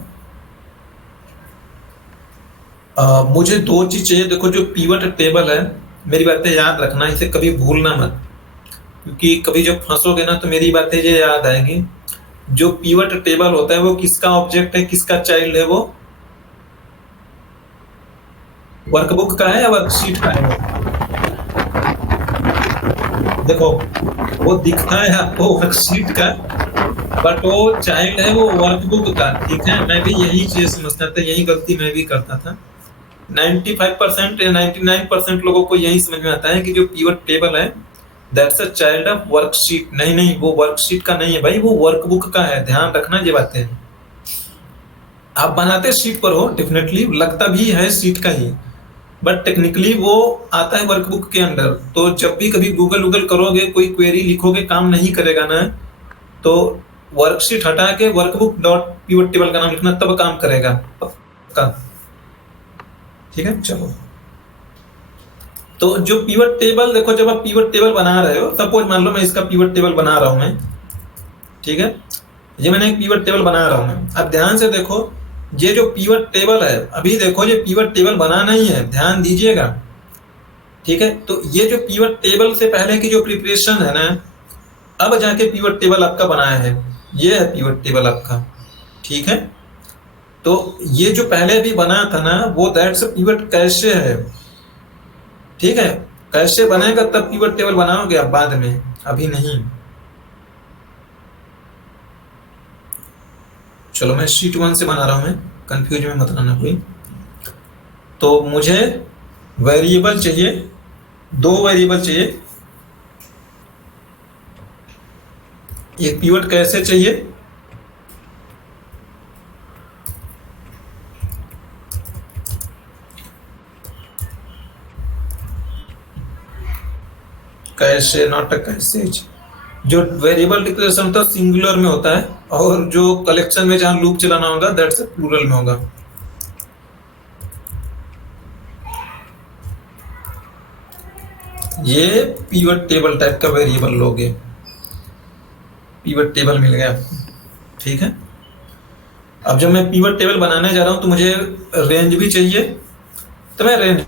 मुझे दो चीज चाहिए। देखो जो पीवट टेबल है, मेरी बातें याद रखना, इसे कभी भूलना मत, क्योंकि कभी जब फंसोगे ना तो मेरी बातें ये याद आएगी। जो पीवट टेबल होता है वो किसका ऑब्जेक्ट है, किसका चाइल्ड है? वो वर्कबुक का है या वर्कशीट का है? देखो वो दिखता है आपको वर्कशीट का, बट वो चाइल्ड है वो वर्कबुक का। ठीक है, मैं भी यही चीज समझता था, यही गलती मैं भी करता था। 95% या 99% लोगों को यही समझ में आता है कि जो पीवट टेबल है that's a child of worksheet. नहीं नहीं, वो वर्कशीट का नहीं है भाई, वो वर्कबुक का है। ध्यान रखना ये बातें। आप बनाते शीट पर हो, डेफिनेटली लगता भी है शीट का ही, बट टेक्निकली वो आता है वर्कबुक के अंडर। तो जब भी कभी गूगल करोगे, कोई क्वेरी लिखोगे, काम नहीं करेगा ना, तो वर्कशीट हटा के वर्कबुक डॉट पीवट टेबल का नाम लिखना, तब काम करेगा पक्का। ठीक है, चलो तो जो पीवट टेबल, देखो जब आप पीवट टेबल बना रहे हो, सपोज मान लो मैं इसका पीवट टेबल बना रहा हूं मैं। ठीक है, ये मैंने एक पीवट टेबल बना रहा हूं मैं। अब ध्यान से देखो, ये जो पीवट टेबल है, अभी देखो ये पीवट टेबल बना नहीं है, ध्यान दीजिएगा। ठीक है, तो ये जो पीवट टेबल से पहले की जो प्रिपरेशन है ना, अब जाके पीवट टेबल आपका बनाया है, ये है पीवट टेबल आपका। ठीक है, तो ये जो पहले भी बना था ना, वो दैट्स पीवट कैशे है। ठीक है, कैसे बनेगा तब पीवट टेबल बनाओगे आप बाद में, अभी नहीं। चलो मैं शीट 1 से बना रहा हूं, मैं कंफ्यूज में मत रहना कोई। तो मुझे वेरिएबल चाहिए, 2 वेरिएबल चाहिए। एक पीवट कैसे चाहिए, कैसे नॉट कैसे। जो वेरिएबल डिक्लेरेशन होता है सिंगुलर में होता है, और जो कलेक्शन में जहां लूप चलाना होगा दैट्स प्लूरल में होगा। ये पीवट टेबल टाइप का वेरिएबल लोगे, पीवट टेबल मिल गया आपको। ठीक है, अब जब मैं पीवट टेबल बनाने जा रहा हूं तो मुझे रेंज भी चाहिए, तो मैं रेंज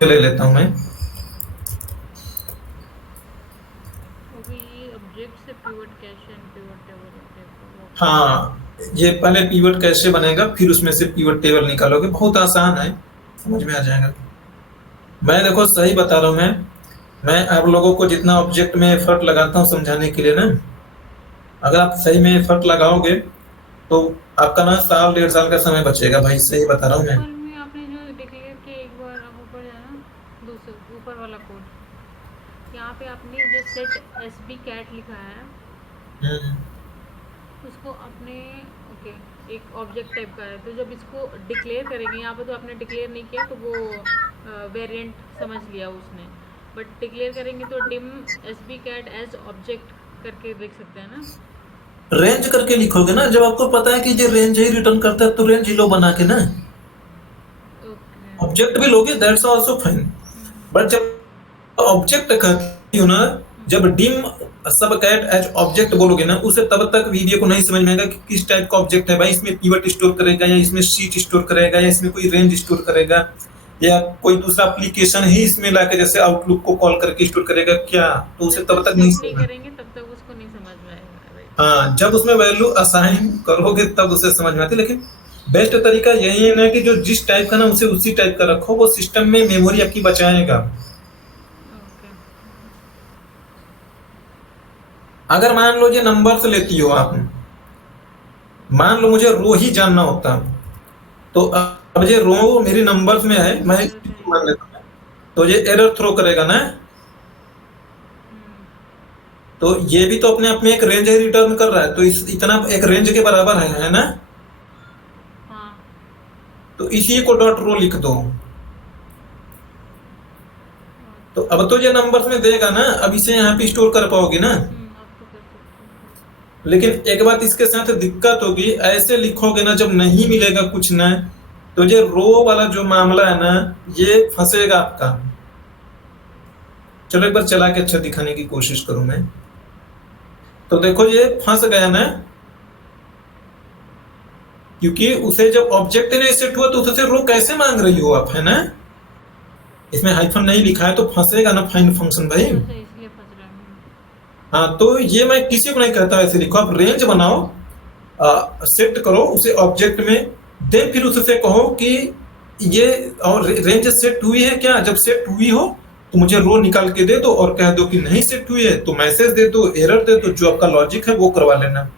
ले लेता हूं मैं। हाँ, ये पहले पीवट कैसे बनेगा, फिर उसमें से पीवट टेबल निकालोगे, बहुत आसान है, समझ में आ जाएगा। मैं देखो सही बता रहा हूँ, मैं आप लोगों को जितना ऑब्जेक्ट में एफर्ट लगाता हूँ समझाने के लिए ना, अगर आप सही में एफर्ट लगाओगे तो आपका ना 1.5 साल का समय बचेगा भाई, सही बता रहा हूँ मैं। ऊपर में आपने जो डिक्लेयर किया, एक बार आप ऊपर जाना, दूसरा ऊपर वाला कोड, यहाँ पे आपने जो सेट एसबी कैट लिखा है, उसको इसको अपने ओके एक ऑब्जेक्ट टाइप का है, तो जब इसको डिक्लेयर करेंगे, यहाँ पे तो आपने डिक्लेयर नहीं किया तो वो वेरिएंट समझ लिया उसने, बट डिक्लेयर करेंगे तो dim SB cat as object करके लिख सकते हैं ना। रेंज करके लिखोगे ना, जब आपको पता है कि ये रेंज ही रिटर्न करता है तो रेंज ही लो बना के ना, ओके। ऑब्जेक्ट भी लोगे दैट्स आल्सो फाइन। बट जब ऑब्जेक्ट कहती हो ना, जब डिम सब कैट एज ऑब्जेक्ट बोलोगे ना, उसे तब तक वीडियो को नहीं समझ में आएगा कि किस टाइप का ऑब्जेक्ट है भाई, इसमें पिवट स्टोर करेगा या इसमें शीट स्टोर करेगा या इसमें कोई रेंज स्टोर करेगा या कोई दूसरा एप्लीकेशन ही इसमें लाके जैसे आउटलुक को कॉल करके स्टोर करेगा क्या, तो उसे जब तब तक तक नहीं सेट नहीं समझ। करेंगे तब तक उसको नहीं समझ में आएगा, राइट। हाँ, जब उसमें वैल्यू असाइन करोगे तब उसे समझ में आती है। लेकिन बेस्ट तरीका यही है ना कि जो जिस टाइप का ना उसे उसी टाइप का रखो, वो सिस्टम में मेमोरी आपकी बचाएगा। ओके। अगर मान लो ये नंबर से लेती हो आप, मान लो मुझे रो ही जानना होता, तो अब ये रो मेरी नंबर्स में है, मैं एरर इसको चाहिए। मान लेता हूँ, तो ये एरर थ्रो करेगा ना, तो ये भी तो अपने आप में एक रेंज ही रिटर्न कर रहा है, तो इतना एक रेंज के बराबर है ना, हाँ। तो इसी को डॉट रो लिख दो। तो अब तो ये नंबर्स में देगा ना, अब इसे यहाँ पे स्टोर कर पाओगे ना। अब तो कर सकते हैं। लेकिन एक बात इसके साथ दिक्कत होगी, ऐसे लिखोगे ना जब नहीं मिलेगा कुछ ना, तो ये रो वाला जो मामला है ना, ये फंसेगा आपका। चलो एक बार चला के अच्छा दिखाने की कोशिश करूं मैं। तो देखो ये फंस गया ना, क्योंकि उसे जब ऑब्जेक्ट नहीं सेट हुआ तो उसे रो कैसे मांग रही हो आप, है ना। इसमें हाइफन नहीं लिखा है तो फंसेगा ना फाइंड फंक्शन भाई। अच्छा, इसलिए फंस रहा है। हाँ, तो ये मैं किसी को नहीं कहता ऐसे लिखो, आप रेंज बनाओ, सेट करो उसे ऑब्जेक्ट में, देन फिर उससे कहो कि ये और रेंज सेट हुई है क्या, जब सेट हुई हो तो मुझे रो निकाल के दे दो, और कह दो कि नहीं सेट हुई है तो मैसेज दे दो, एरर दे दो, जो आपका लॉजिक है वो करवा लेना।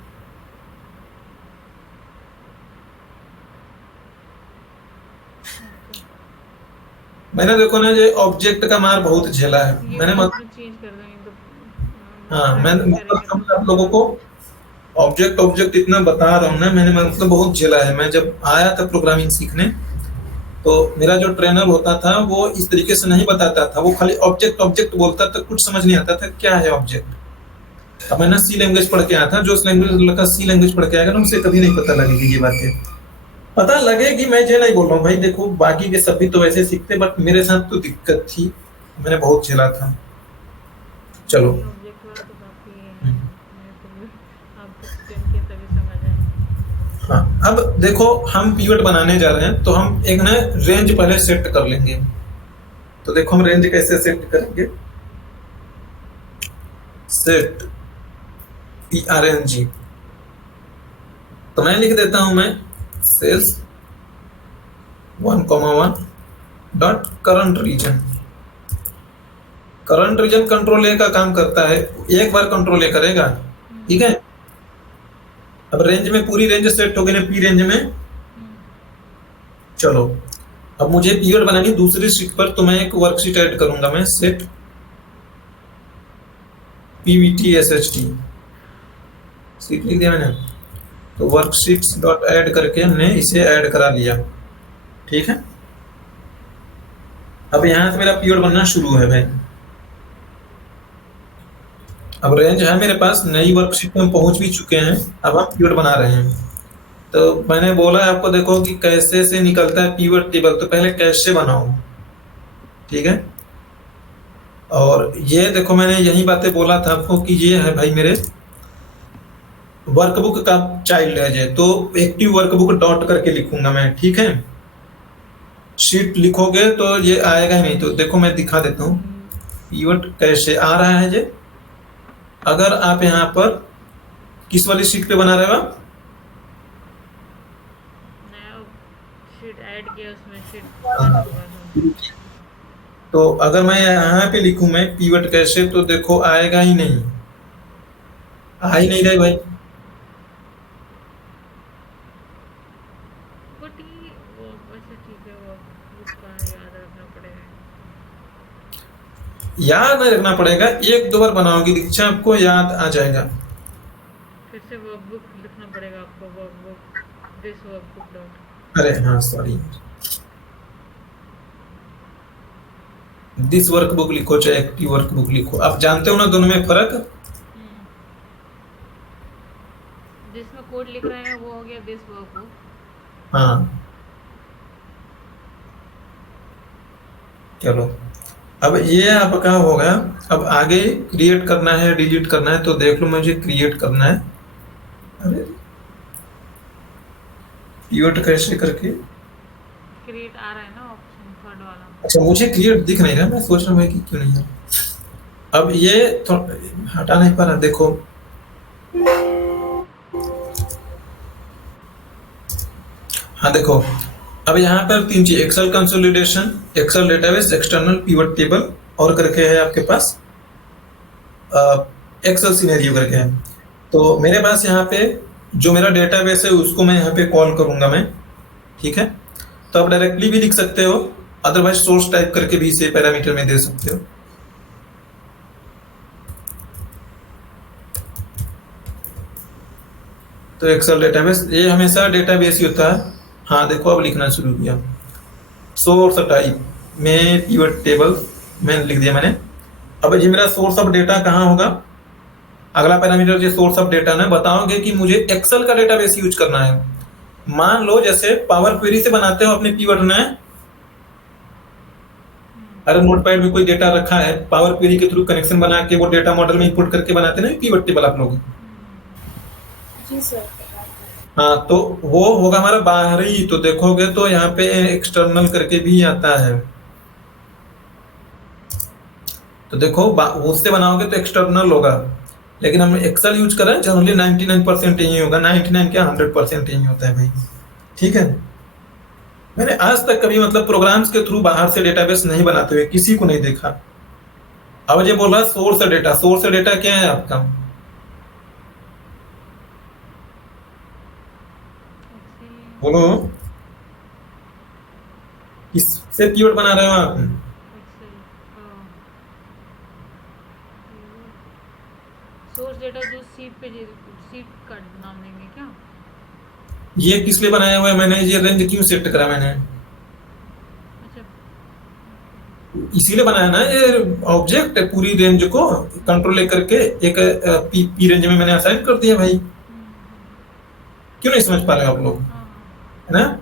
मैंने देखो ना ये ऑब्जेक्ट का मार बहुत झेला है, ये मैंने बाद में चेंज कर देंगे तो हाँ, मैंने प्रैक्टिस मतलब करेंगे समझा आप लोगों को ऑब्जेक्ट ऑब्जेक्ट इतना बता रहा हूँ ना, मैंने मतलब बहुत झेला है। मैं जब आया था प्रोग्रामिंग सीखने, तो मेरा जो ट्रेनर होता था वो इस तरीके से नहीं बताता था, वो खाली ऑब्जेक्ट ऑब्जेक्ट बोलता था, कुछ समझ नहीं आता था क्या है ऑब्जेक्ट। अब मैं ना सी लैंग्वेज पढ़ के आया था, जो उस लैंग्वेज लड़का सी लैंग्वेज पढ़ के आएगा ना उसे कभी नहीं पता लगेगी ये बातें, पता लगेगी। मैं ये नहीं बोल रहा हूँ भाई, देखो बाकी के सभी तो वैसे सीखते, बट मेरे साथ तो दिक्कत थी, मैंने बहुत झेला था। चलो ये ऑब्जेक्ट वाला तो काफी है, मेरे को भी आपको एक्सप्लेन किया तभी समझ आया। हाँ, अब देखो हम पिवट बनाने जा रहे हैं, तो हम एक ना रेंज पहले सेट कर लेंगे। तो देखो हम रेंज कैसे सेट करेंगे, सेट PRNG, तो मैं लिख देता हूं मैं cells 1,1 dot current region. Current region control A का काम करता है, एक बार कंट्रोल ए करेगा, ठीक है। अब रेंज में पूरी रेंज सेट हो गई ना, पी रेंज में। चलो अब मुझे पीरियड बनानी दूसरी शीट पर, तो मैं एक वर्कशीट ऐड करूंगा, मैं सेट PVTSHT सीट लिख दिया मैंने, तो वर्कशीट्स डॉट ऐड करके हमने इसे ऐड करा लिया, ठीक है। अब यहां से मेरा पीरियड बनना शुरू है भाई। अब रेंज है मेरे पास, नई वर्कशीट में हम पहुंच भी चुके हैं, अब हम पीरियड बना रहे हैं। तो मैंने बोला आपको देखो कि कैसे से निकलता है पीवट टेबल, तो पहले कैसे बनाओ, ठीक है। और ये देखो मैंने यही बातें बोला था आपको कि ये है भाई मेरे वर्कबुक का चाइल्ड है, तो एक्टिव वर्कबुक डॉट करके लिखूंगा मैं, ठीक है। शीट लिखोगे तो ये आएगा ही नहीं, तो देखो मैं दिखा देता हूँ पीवट कैसे आ रहा है ये। अगर आप यहाँ पर किस वाली शीट पे बना रहे हो आप, नया शीट ऐड किया, उसमें शीट तो अगर मैं यहाँ पे लिखूं मैं पीवट कैसे, तो देखो आएगा ही नहीं, आ ही नहीं रहे भाई। बट ये वो वैसे ठीक है, वो उसका याद रखना पड़ेगा। याद नहीं रखना पड़ेगा, एक दो बार बनाओगे दीक्षा आपको याद आ जाएगा। फिर से वर्कबुक लिखना पड़ेगा आपको, वर्कबुक दिस वर्कबुक डॉट। अरे हाँ सॉरी, दिस वर्कबुक लिखो चाहे एक्टिव वर्कबुक लिखो, आप जानते हो ना दोनों में फर्क। जिसमें कोड लिख रहे हैं वो हो गया दिस वर्कबुक। हाँ चलो, अब ये आपका होगा। अब आगे क्रिएट करना है डिलीट करना है, तो देख लो मुझे क्रिएट करना है। अरे क्रिएट कैसे करके, क्रिएट आ रहा है ना ऑप्शन थर्ड वाला। अच्छा मुझे क्रिएट दिख नहीं रहा, मैं सोच रहा हूँ कि क्यों नहीं है। अब ये तो हटा नहीं पा रहा, देखो हाँ देखो, अब यहाँ पर तीन चीज, Excel consolidation, Excel database, external pivot table और करके है आपके पास एक्सेल सिनेरियो करके है। तो मेरे पास यहाँ पे जो मेरा डेटाबेस है उसको मैं यहाँ पे कॉल करूंगा मैं, ठीक है। तो आप डायरेक्टली भी लिख सकते हो, अदरवाइज सोर्स टाइप करके भी इसे पैरामीटर में दे सकते हो। तो एक्सेल डेटाबेस, ये हमेशा डेटाबेस ही होता है। हाँ देखो अब लिखना शुरू किया, सोर्स टाइप में पिवट टेबल में लिख दिया मैंने। अब ये मेरा सोर्स ऑफ डेटा कहाँ होगा, अगला पैरामीटर जो सोर्स ऑफ डेटा है, बताओगे कि मुझे एक्सेल का डेटाबेस यूज करना है। मान लो जैसे पावर क्वेरी से बनाते हो अपने पिवट में, अरे नोटपैड में कोई डेटा रखा है, पावर क्वेरी के थ्रू कनेक्शन बना के वो डेटा मॉडल में इंपुट करके बनाते ना पिवट टेबल आप लोग। जी सर। हाँ तो वो होगा हमारा बाहरी। तो देखोगे तो यहाँ पे एक्सटर्नल करके भी आता है, तो देखो उससे बनाओगे तो एक्सटर्नल होगा, लेकिन हम एक्सेल यूज कर रहे हैं जनरली 99% यही होगा, 99 क्या 100% यही होता है भाई, ठीक है। मैंने आज तक कभी मतलब प्रोग्राम्स के थ्रू बाहर से डेटाबेस नहीं बनाते हुए किसी को नहीं देखा। अब ये बोल रहा है सोर्स डेटा, सोर्स डेटा क्या है आपका, बोलो किससे कीवर्ड बना रहे हो आप। सोर्स डेटा जो सीट पे, सीट का नाम देंगे क्या? ये किस लिए बनाया हुआ है मैंने, ये रेंज क्यों सेट करा मैंने, अच्छा इसीलिए बनाया ना, ये ऑब्जेक्ट पूरी रेंज को कंट्रोल लेकर के एक पी रेंज में मैंने असाइन कर दिया भाई। क्यों नहीं समझ पा रहे आप लोग, है ना।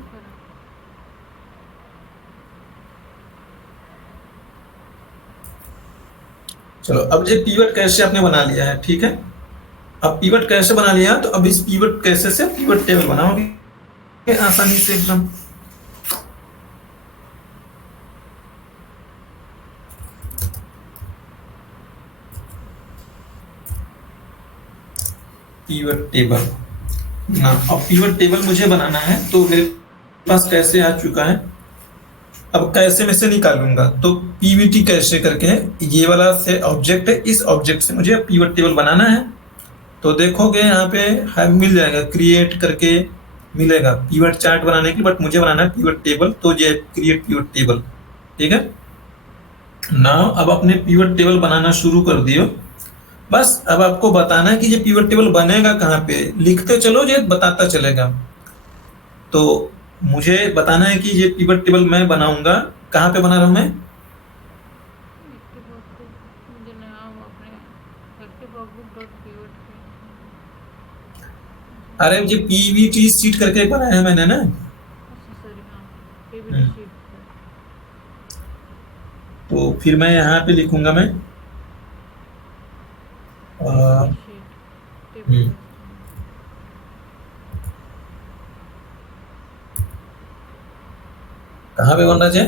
चलो अब ये पीवट कैसे आपने बना लिया है, ठीक है। अब पीवट कैसे बना लिया, तो अब इस पीवट कैसे से पीवट टेबल बनाओगे आसानी से एकदम। पीवट टेबल ना, अब पीवट टेबल मुझे बनाना है, तो मेरे पास कैसे आ चुका है। अब कैसे में से निकालूंगा, तो पीवीटी कैसे करके ये वाला से ऑब्जेक्ट है, इस ऑब्जेक्ट से मुझे पीवट टेबल बनाना है। तो देखोगे यहाँ पे मिल जाएगा, क्रिएट करके मिलेगा पीवट चार्ट बनाने के लिए, बट मुझे बनाना है पीवट टेबल, तो ये क्रिएट पीवट टेबल, ठीक है। नाउ अब अपने पीवट टेबल बनाना शुरू कर दियो। बस अब आपको बताना है कि ये पीवट टेबल बनेगा कहाँ पे, लिखते चलो ये बताता चलेगा। तो मुझे बताना है कि ये पीवट टेबल मैं बनाऊंगा कहाँ पे बना रहा हूं मैं, अरे ये पीवीटी शीट करके बनाया है मैंने ना। तो फिर मैं यहाँ पे लिखूंगा मैं कहाँ पे बन रहा है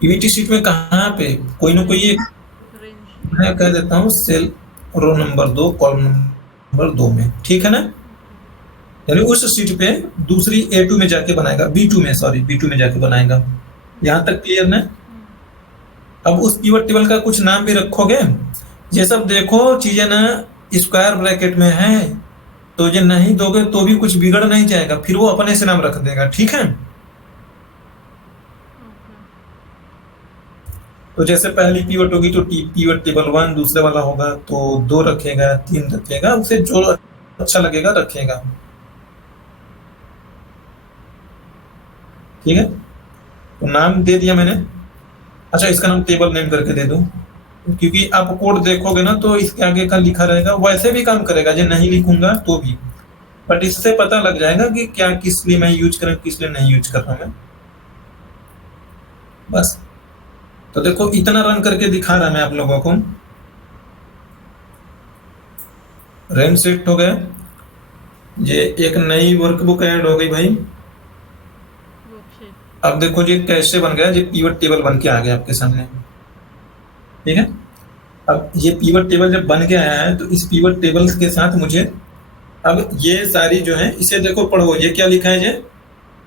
पीवीटी शीट में, कहाँ पे कोई ना कोई एक, मैं कह देता हूँ cell row number 2 column number 2 में, ठीक है ना। यानी उस शीट पे दूसरी A2 में जाके बनाएगा, B2 में, सॉरी B2 में जाके बनाएगा। यहाँ तक क्लियर ना। अब उस पिवट टेबल का कुछ नाम भी रखोगे, ये सब देखो चीजें ना स्क्वायर ब्रैकेट में है, तो ये नहीं दोगे तो भी कुछ बिगड़ नहीं जाएगा, फिर वो अपने से नाम रख देगा, ठीक है। तो जैसे पहली पीवट होगी तो पीवट टेबल 1, दूसरे वाला होगा तो 2 रखेगा, 3 रखेगा, उसे जो अच्छा लगेगा रखेगा। ठीक है, तो नाम दे दिया मैंने। अच्छा, इसका नाम टेबल नेम करके दे दूं, क्योंकि आप कोड देखोगे ना तो इसके आगे का लिखा रहेगा, वैसे भी काम करेगा जो नहीं लिखूंगा तो भी, बट इससे पता लग जाएगा कि क्या किस लिए मैं यूज कर रहा हूं, किस लिए नहीं यूज कर रहा हूं मैं। बस, तो देखो इतना रन करके दिखा रहा मैं आप लोगों को। रैम सेट हो गया, ये एक नई वर्कबुक ऐड हो गई भाई। वर्कशीट। अब देखो ये कैसे बन गया, ये पीवट टेबल बन के आ गया आपके सामने। ठीक है, अब ये पीवट टेबल जब बन के आया है तो इस पीवट टेबल के साथ मुझे अब ये सारी जो है इसे देखो पढ़ो, ये क्या लिखा है,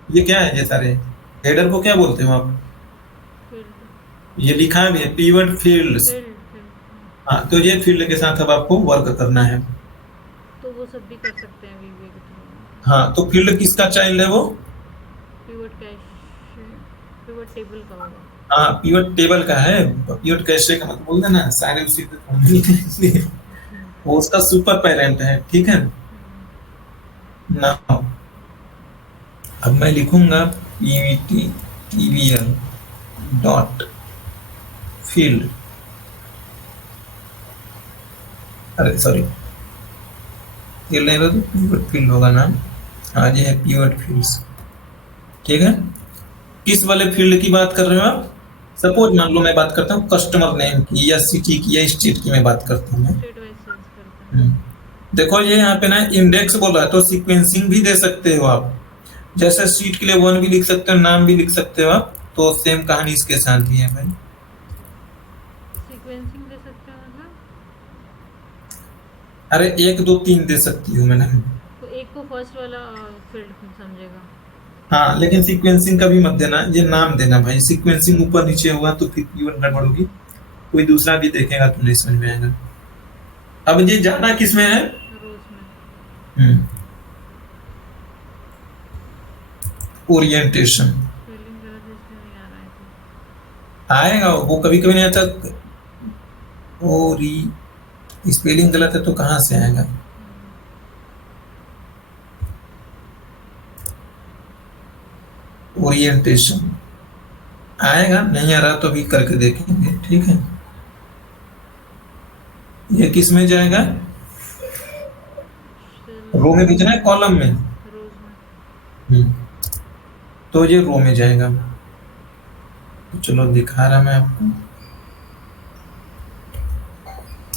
ये क्या है, ये सारे हेडर को क्या बोलते हो आप? फील्ड। ये लिखा भी है पीवट फील्ड्स। Field field. हाँ, तो ये फील्ड के साथ अब आपको वर्क करना है। तो वो सब भी कर सकते हैं वीवीए के थ्रू। हाँ, तो फील्ड किसका चाइल्ड है वो? पिवट कैश, पिवट टेबल का होगा। हाँ, पीवट टेबल का है, पीवट कैशे का मतलब बोल देना, सारे उसी पे पढ़ने हैं, इसलिए वो उसका सुपर पेरेंट है। ठीक है ना, अब मैं लिखूंगा पीवीटी टीवीएल डॉट फील्ड, अरे सॉरी फील्ड नहीं तो पीवट फील्ड होगा नाम। हाँ, ये है पीवट फील्ड्स। ठीक है, किस वाले फील्ड की बात कर रहे हो आप? सपोज मान लो मैं बात करता हूँ कस्टमर नेम की या सिटी की या स्टेट की मैं बात करता हूँ मैं। स्टेट वाइज सेंस करता है। देखो ये यहाँ पे ना इंडेक्स बोल रहा है, तो सीक्वेंसिंग भी दे सकते हो आप, जैसे सीट के लिए 1 भी लिख सकते हो, नाम भी लिख सकते हो आप, तो सेम कहानी इसके साथ भी है भाई। सीक्वेंसिंग दे सकते हैं मतलब? अरे 1 2 3 दे सकती हूँ मैंने। तो एक को फर्स्ट वाला फील्ड समझेगा। हाँ, लेकिन सीक्वेंसिंग का भी मत देना, ये नाम देना भाई। सीक्वेंसिंग ऊपर नीचे हुआ तो फिर पीवन गड़बड़ होगी, कोई दूसरा भी देखेगा तो नहीं समझ में आएगा। अब ये जाना किस में है? रोज में। ओरिएंटेशन। स्पेलिंग गलत है इसलिए नहीं आ रहा है तो। आएगा वो, कभी कभी नहीं आता। ओरी स्पेलिंग गलत है तो कहाँ से आएगा? ओरिएंटेशन आएगा, नहीं आ रहा तो भी करके देखेंगे। ठीक है, ये किस में जाएगा? रो में भेजना है कॉलम में? रोज में। तो ये रो में जाएगा। तो चलो दिखा रहा मैं आपको,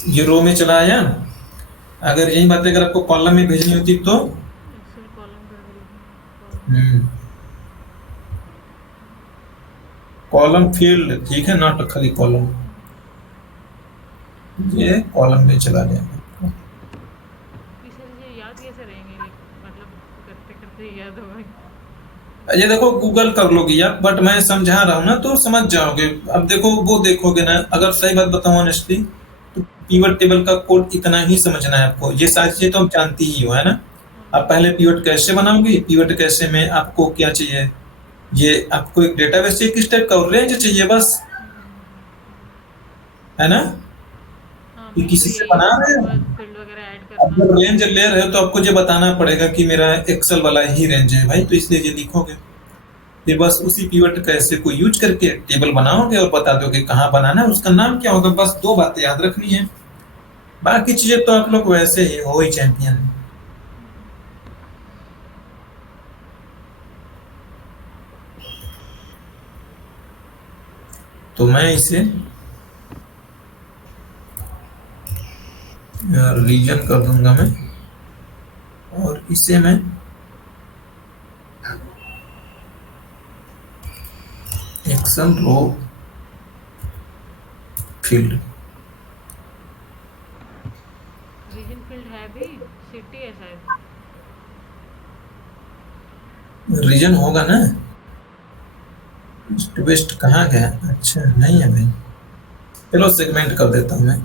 ये रो में चला आया। अगर यही बात अगर आपको कॉलम में भेजनी होती तो एक्सेल कॉलम कर कॉलम फील्ड, ठीक है, नॉट खाली कॉलम, ये कॉलम में चला जाएगा। ये याद कैसे रहेंगे, मतलब करते करते याद होगा। ये देखो गूगल कर लोगी आप, बट मैं समझा रहा हूँ ना तो समझ जाओगे। अब देखो वो देखोगे ना, अगर सही बात बताऊं ऑनेस्टली, तो पीवट टेबल का कोड इतना ही समझना है आपको, ये सारी चीजें तो आप जानती ही हो, है ना। आप पहले पीवट कैसे बनाओगे, पीवट कैसे में आपको क्या चाहिए, ये आपको एक डेटाबेस चाहिए, किस टाइप का रेंज चाहिए बस, है ना, कि किसी से बना रहे हो। फील्ड वगैरह ऐड अब जब करना। रेंज ले रहे हो तो आपको ये बताना पड़ेगा कि मेरा एक्सेल वाला ही रेंज है भाई, तो इसलिए ये लिखोगे। फिर बस उसी पीवट कैसे को यूज करके टेबल बनाओगे और बता दोगे कहाँ बनाना है, उसका नाम क्या होगा। बस 2 बातें याद रखनी है, बाकी चीजें तो आप लोग वैसे ही हो ही चैंपियन। तो मैं इसे रीजन कर दूंगा मैं, और इसे मैं एक्सेल रो फील्ड, रीजन फील्ड है भी, सिटी है शायद। रीजन होगा ना। ईस्ट वेस्ट कहाँ गया? अच्छा नहीं है भाई, चलो सेगमेंट कर देता हूँ मैं।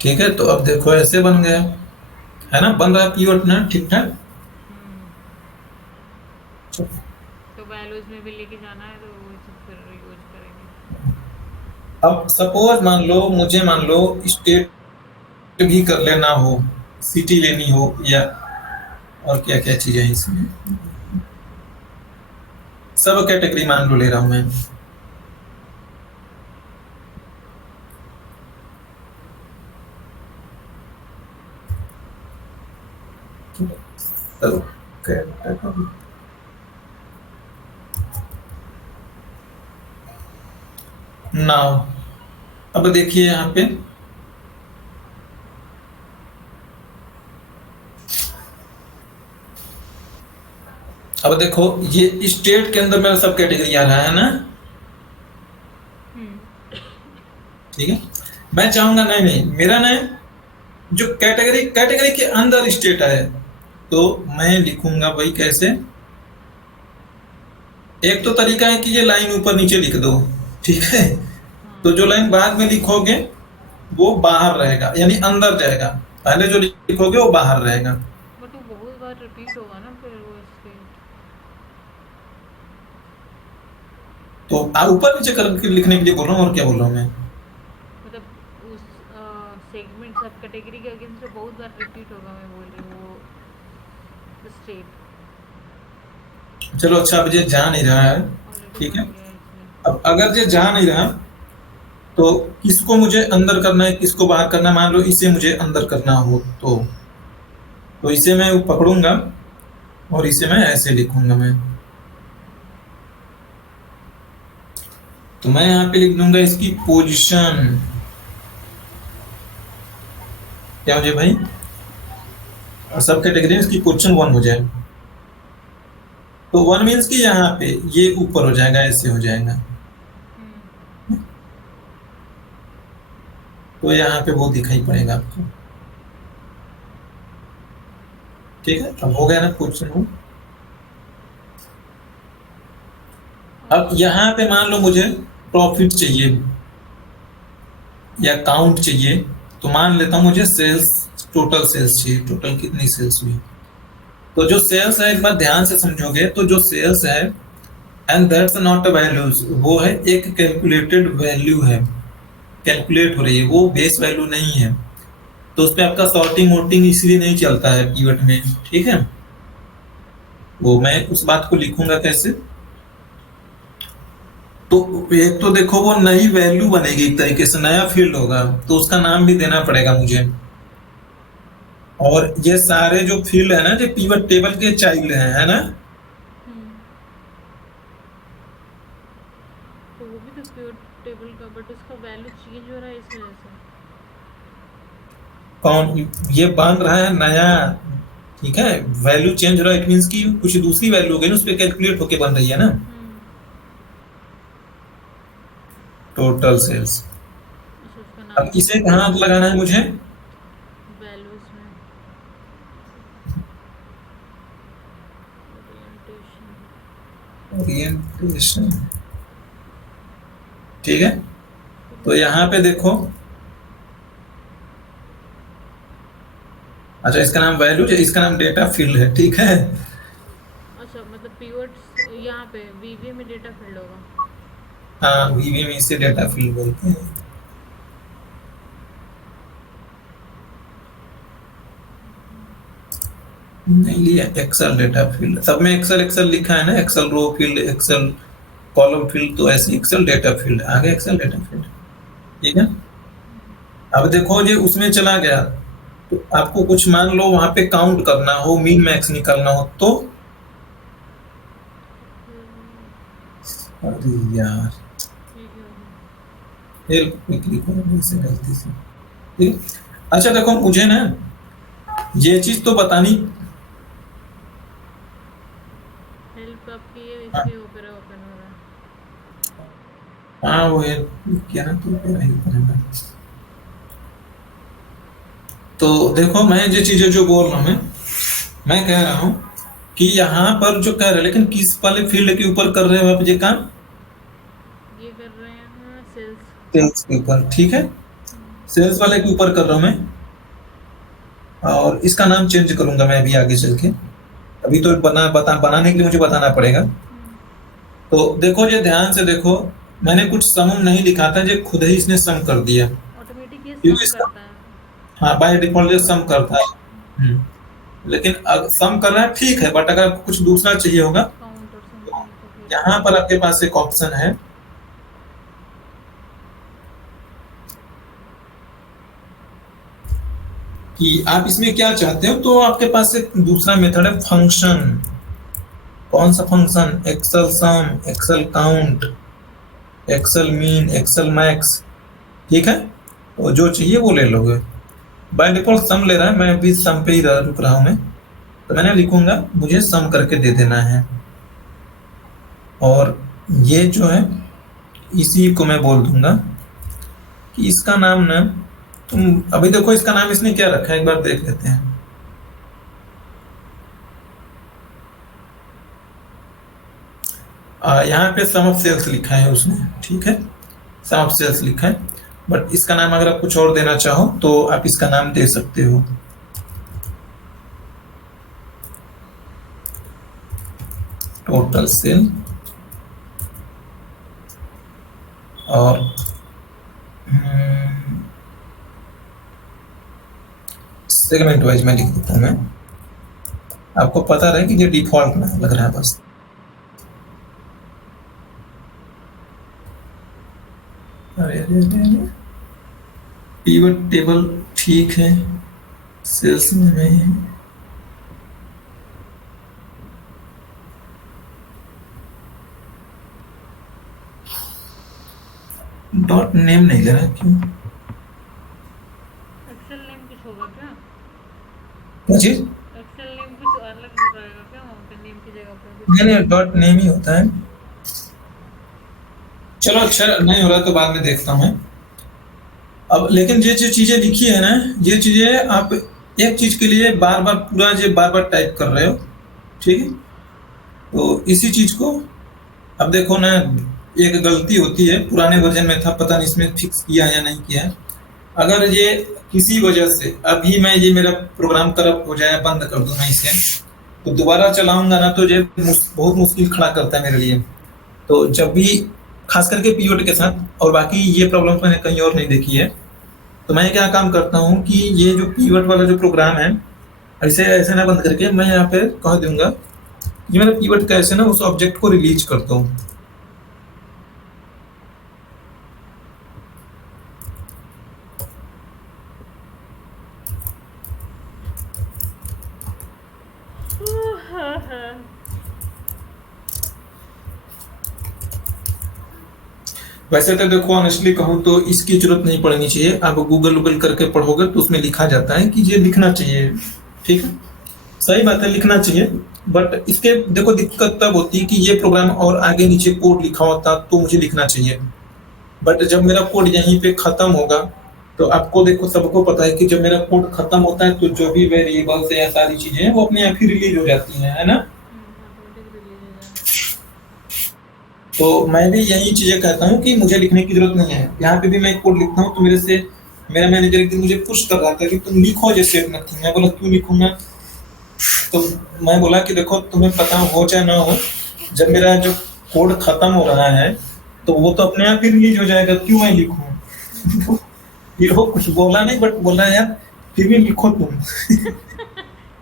ठीक है, तो अब देखो ऐसे बन गया, है ना, बन रहा है पीवट ना ठीक ठाक। हम्म, तो वैल्यूज में भी लेके जाना है तो वो सब फिर यूज करेंगे। अब सपोज मान लो स्टेट भी कर लेना हो, सिटी लेनी हो, या और क्या क्या चीजें हैं इसमें, सब कैटेगरी मान लो ले रहा हूं मैं। सब कैटेगरी नाउ, अब देखिए यहाँ पे अब देखो ये स्टेट के अंदर मेरा सब कैटेगरी आ रहा है ना, हम्म, ठीक है। मैं चाहूंगा नहीं नहीं मेरा ना जो कैटेगरी कैटेगरी के अंदर स्टेट है, तो मैं लिखूंगा भाई कैसे। एक तो तरीका है कि ये लाइन ऊपर नीचे लिख दो, ठीक है। हाँ, तो जो लाइन बाद में लिखोगे वो बाहर रहेगा, यानी अंदर जाएगा, पहले जो लिखोगे वो बाहर रहेगा। बट वो बहुत बार रिपीट होगा ना फिर वो स्टेट। तो आप ऊपर नीचे करके लिखने के लिए बोल रहा हूँ, और क्या बोल रहा हूँ मैं। मतलब उस सेगमेंट सब कैटेगरी के अगेंस्ट बहुत बार रिपीट होगा, मैं बोल रही हूँ वो स्टेट चलो अच्छा, अब ये जा नहीं रहा है, ऑलरेडी ठीक है। बन गया है इसमें। अब अगर ये जा नहीं रहा तो किसको मुझे अंदर करना है, किसको बाहर करना है। मान लो इसे मुझे अंदर करना हो तो इसे मैं पकड़ूंगा और इसे मैं ऐसे लिखूंगा मैं। तो मैं यहाँ पे लिख दूंगा इसकी पोजीशन, क्या हो जाए भाई, और सब कैटेगरी में इसकी पोजीशन 1 हो जाए। तो 1 मीन्स कि यहाँ पे ये ऊपर हो जाएगा, ऐसे हो जाएगा। हम्म, तो यहाँ पे वो दिखाई पड़ेगा आपको, ठीक है। अब हो गया ना पोजीशन 1। अब यहाँ पे मान लो मुझे प्रॉफिट चाहिए या काउंट चाहिए, तो मान लेता हूँ मुझे सेल्स, टोटल सेल्स चाहिए, टोटल कितनी सेल्स हुई। तो जो सेल्स है, एक बार ध्यान से समझोगे तो जो सेल्स है, and that's not a values, वो है एक कैलकुलेटेड वैल्यू है, कैलकुलेट हो रही है, वो बेस वैल्यू नहीं है। तो उस पर आपका सॉर्टिंग वोटिंग इसलिए नहीं चलता है पीवट में, ठीक है। वो मैं उस बात को लिखूंगा कैसे। तो एक तो देखो वो नई वैल्यू बनेगी, एक तरीके से नया फील्ड होगा, तो उसका नाम भी देना पड़ेगा मुझे। और ये सारे जो फील्ड है ना, जो पीवट टेबल के चाइल्ड हैं, है ना। हम्म, तो वो भी तो प्योर टेबल का, बट उसका वैल्यू चेंज हो रहा है इस वजह से। कौन ये बन रहा है नया, ठीक है। वैल्यू चेंज हो रहा है, इट मींस कि कुछ दूसरी वैल्यू हो गई ना, उस पर कैलकुलेट होके बन रही है ना। हम्म, टोटल सेल्स। अच्छा उसका अब नाम इसे कहाँ लगाना है मुझे, वैल्यूज में ओरिएंटेशन। ओरिएंटेशन, ठीक है। तो यहाँ पे देखो, अच्छा इसका नाम वैल्यू, इसका नाम डेटा फील्ड है, ठीक है। अच्छा मतलब पीवर्ड्स यहाँ पे वीवी में डेटा फील्ड होगा। हाँ, वीवी में इसे डेटा फील्ड बोलते हैं। नहीं लिया एक्सेल डेटा फील्ड, सब में एक्सेल एक्सेल लिखा है ना, एक्सेल रो फील्ड, एक्सेल कॉलम फील्ड, तो ऐसे एक्सेल डेटा फील्ड आगे, एक्सेल डेटा फील्ड, ठीक है। अब देखो ये उसमें चला गया, तो आपको कुछ मान लो वहां पे काउंट करना हो, मीन मैक्स निकालना हो, तो अरे यार ये क्या होगा? फिर क्विकली करो से गलती से, ठीक है। अच्छा देखो मुझे ना ये चीज तो बतानी, हेल्प आपकी ये इसलिए ओपेरा ओपन हो रहा है। हाँ वो है क्या ना, तो क्या ही करेगा। तो देखो मैं ये चीजें जो बोल रहा हूँ, मैं कह रहा हूँ कि यहाँ पर जो कह रहे हैं, लेकिन किस वाले फील्ड के ऊपर कर रहे हो आप ये काम, ये कर रहे हैं सेल्स। सेल्स के ऊपर, ठीक है। सेल्स वाले के ऊपर कर रहा हूँ मैं। और इसका नाम चेंज करूंगा मैं अभी आगे चल के। अभी तो बनाने के लिए मुझे बताना पड़ेगा। तो देखो ये ध्यान से देखो, मैंने कुछ सम नहीं लिखा था, जो खुद ही इसने सम कर दिया, ऑटोमेटिक ये क्योंकि सम इसका करता है। हाँ बाय डिफॉल्ट ये सम करता है। लेकिन सम कर रहा है ठीक है, बट अगर आपको कुछ दूसरा चाहिए होगा काउंट और तो समथिंग तो फिर यहाँ पर आपके पास एक ऑप्शन है कि आप इसमें क्या चाहते हो। तो आपके पास एक दूसरा मेथड है फंक्शन। कौन सा function? Excel sum, Excel count, Excel mean, Excel max, ठीक है। तो जो चाहिए वो ले लोगे। बाय डिफॉल्ट सम ले रहा है, मैं अभी सम पे ही रुक रहा हूँ मैं। तो मैंने लिखूंगा मुझे सम करके दे देना है, और ये जो है इसी को मैं बोल दूंगा कि इसका नाम ना, तुम अभी देखो इसका नाम इसने क्या रखा है, एक बार देख लेते हैं। यहाँ पे सम ऑफ सेल्स लिखा है उसने, ठीक है, सम ऑफ सेल्स लिखा है। बट इसका नाम अगर आप कुछ और देना चाहो तो आप इसका नाम दे सकते हो। टोटल सेल, और सेगमेंट वाइज मैं लिख देता हूँ मैं, आपको पता रहे कि ये डिफॉल्ट ना लग रहा है बस। अरे पिवट टेबल ठीक है, सेल्स में नहीं। डॉट नेम नहीं ले रहा, क्यों? एक्सेल नेम कुछ होगा क्या? क्या चीज? एक्सेल नेम कुछ अलग हो जाएगा क्या वहाँ पे नेम की जगह पे नहीं कुछ? नहीं, डॉट नेम ही होता है। चलो अच्छा नहीं हो रहा तो बाद में देखता हूँ मैं। अब लेकिन ये जो चीजें लिखी है ना, ये चीजें आप एक चीज के लिए बार बार पूरा ये बार बार टाइप कर रहे हो, ठीक है। तो इसी चीज को अब देखो ना, एक गलती होती है, पुराने वर्जन में था, पता नहीं इसमें फिक्स किया है या नहीं किया है। अगर ये किसी वजह से अभी मैं ये मेरा प्रोग्राम करप्ट हो जाए, बंद कर दूं मैं इसे, तो दोबारा चलाऊंगा ना तो ये बहुत मुश्किल खड़ा करता है मेरे लिए। तो जब भी खास करके पीओटी के साथ, और बाकी ये प्रॉब्लम मैंने कहीं और नहीं देखी है, तो मैं क्या काम करता हूँ कि ये जो पीवट वाला जो प्रोग्राम है, ऐसे ऐसे ना बंद करके मैं यहाँ पे कह दूंगा ये मेरा पीवट कैसे ना उस ऑब्जेक्ट को रिलीज करता हूँ। हाँ हाँ। वैसे तो देखो ऑनेस्टली कहूँ तो इसकी जरूरत नहीं पड़नी चाहिए, आप गूगल करके पढ़ोगे तो उसमें लिखा जाता है कि ये लिखना चाहिए, ठीक है, सही बात है लिखना चाहिए। बट इसके देखो दिक्कत तब होती है कि ये प्रोग्राम और आगे नीचे कोड लिखा होता तो मुझे लिखना चाहिए। बट जब मेरा कोड यहीं पे खत्म होगा, तो आपको देखो सबको पता है कि जब मेरा कोड खत्म होता है तो जो भी वेरिएबल्स या सारी चीजें हैं वो अपने आप ही रिलीज हो जाती हैं, है ना। ऑटोमेटिक रिलीज हो जाएगा। तो मैं भी यही चीजें कहता हूँ कि मुझे लिखने की जरूरत नहीं है। यहाँ पे भी मैं कोड लिखता हूँ तो मेरे से मेरा मैनेजर एक दिन मुझे पुश कर रहा था कि तुम लिखो जैसे नथिंग। मैं बोला क्यों लिखूंगा? तो मैं बोला कि देखो तुम्हें पता हो चाहे ना हो, जब मेरा जो कोड खत्म हो रहा है तो वो तो अपने आप ही रिलीज हो जाएगा, क्यों मैं लिखूं? ये वो कुछ बोला नहीं, बट बोला यार फिर भी लिखो तुम।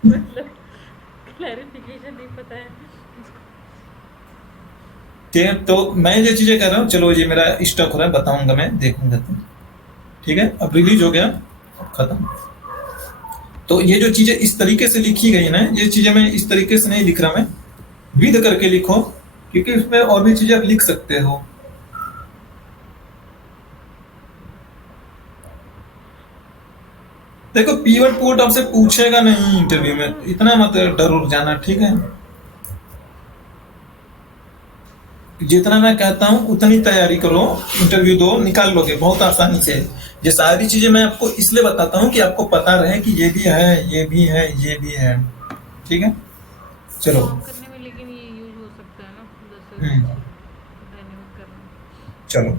मतलब क्लैरिफिकेशन नहीं पता है ठीक है, तो मैं ये चीजें कह रहा हूँ, चलो ये मेरा स्टक हो रहा है, बताऊंगा मैं, देखूंगा तुम, ठीक है। अब रिलीज हो गया, अब खत्म। तो ये जो चीजें इस तरीके से लिखी गई ना, ये चीजें मैं इस तरीके से नहीं लिख रहा, मैं विद करके लिखो, क्योंकि उसमें और भी चीजें आप लिख सकते हो। देखो पीवट पोर्ट आपसे पूछेगा नहीं इंटरव्यू में, इतना मत डर उड़ जाना, ठीक है। जितना मैं कहता हूँ उतनी तैयारी करो, इंटरव्यू दो, निकाल लोगे बहुत आसानी से। ये सारी चीजें मैं आपको इसलिए बताता हूँ कि आपको पता रहे कि ये भी है, ये भी है, ये भी है, ठीक है। चलो फॉर्म करने में, लेकिन ये यूज हो सकता है ना जैसे हम्म, डायनेमिक करना। चलो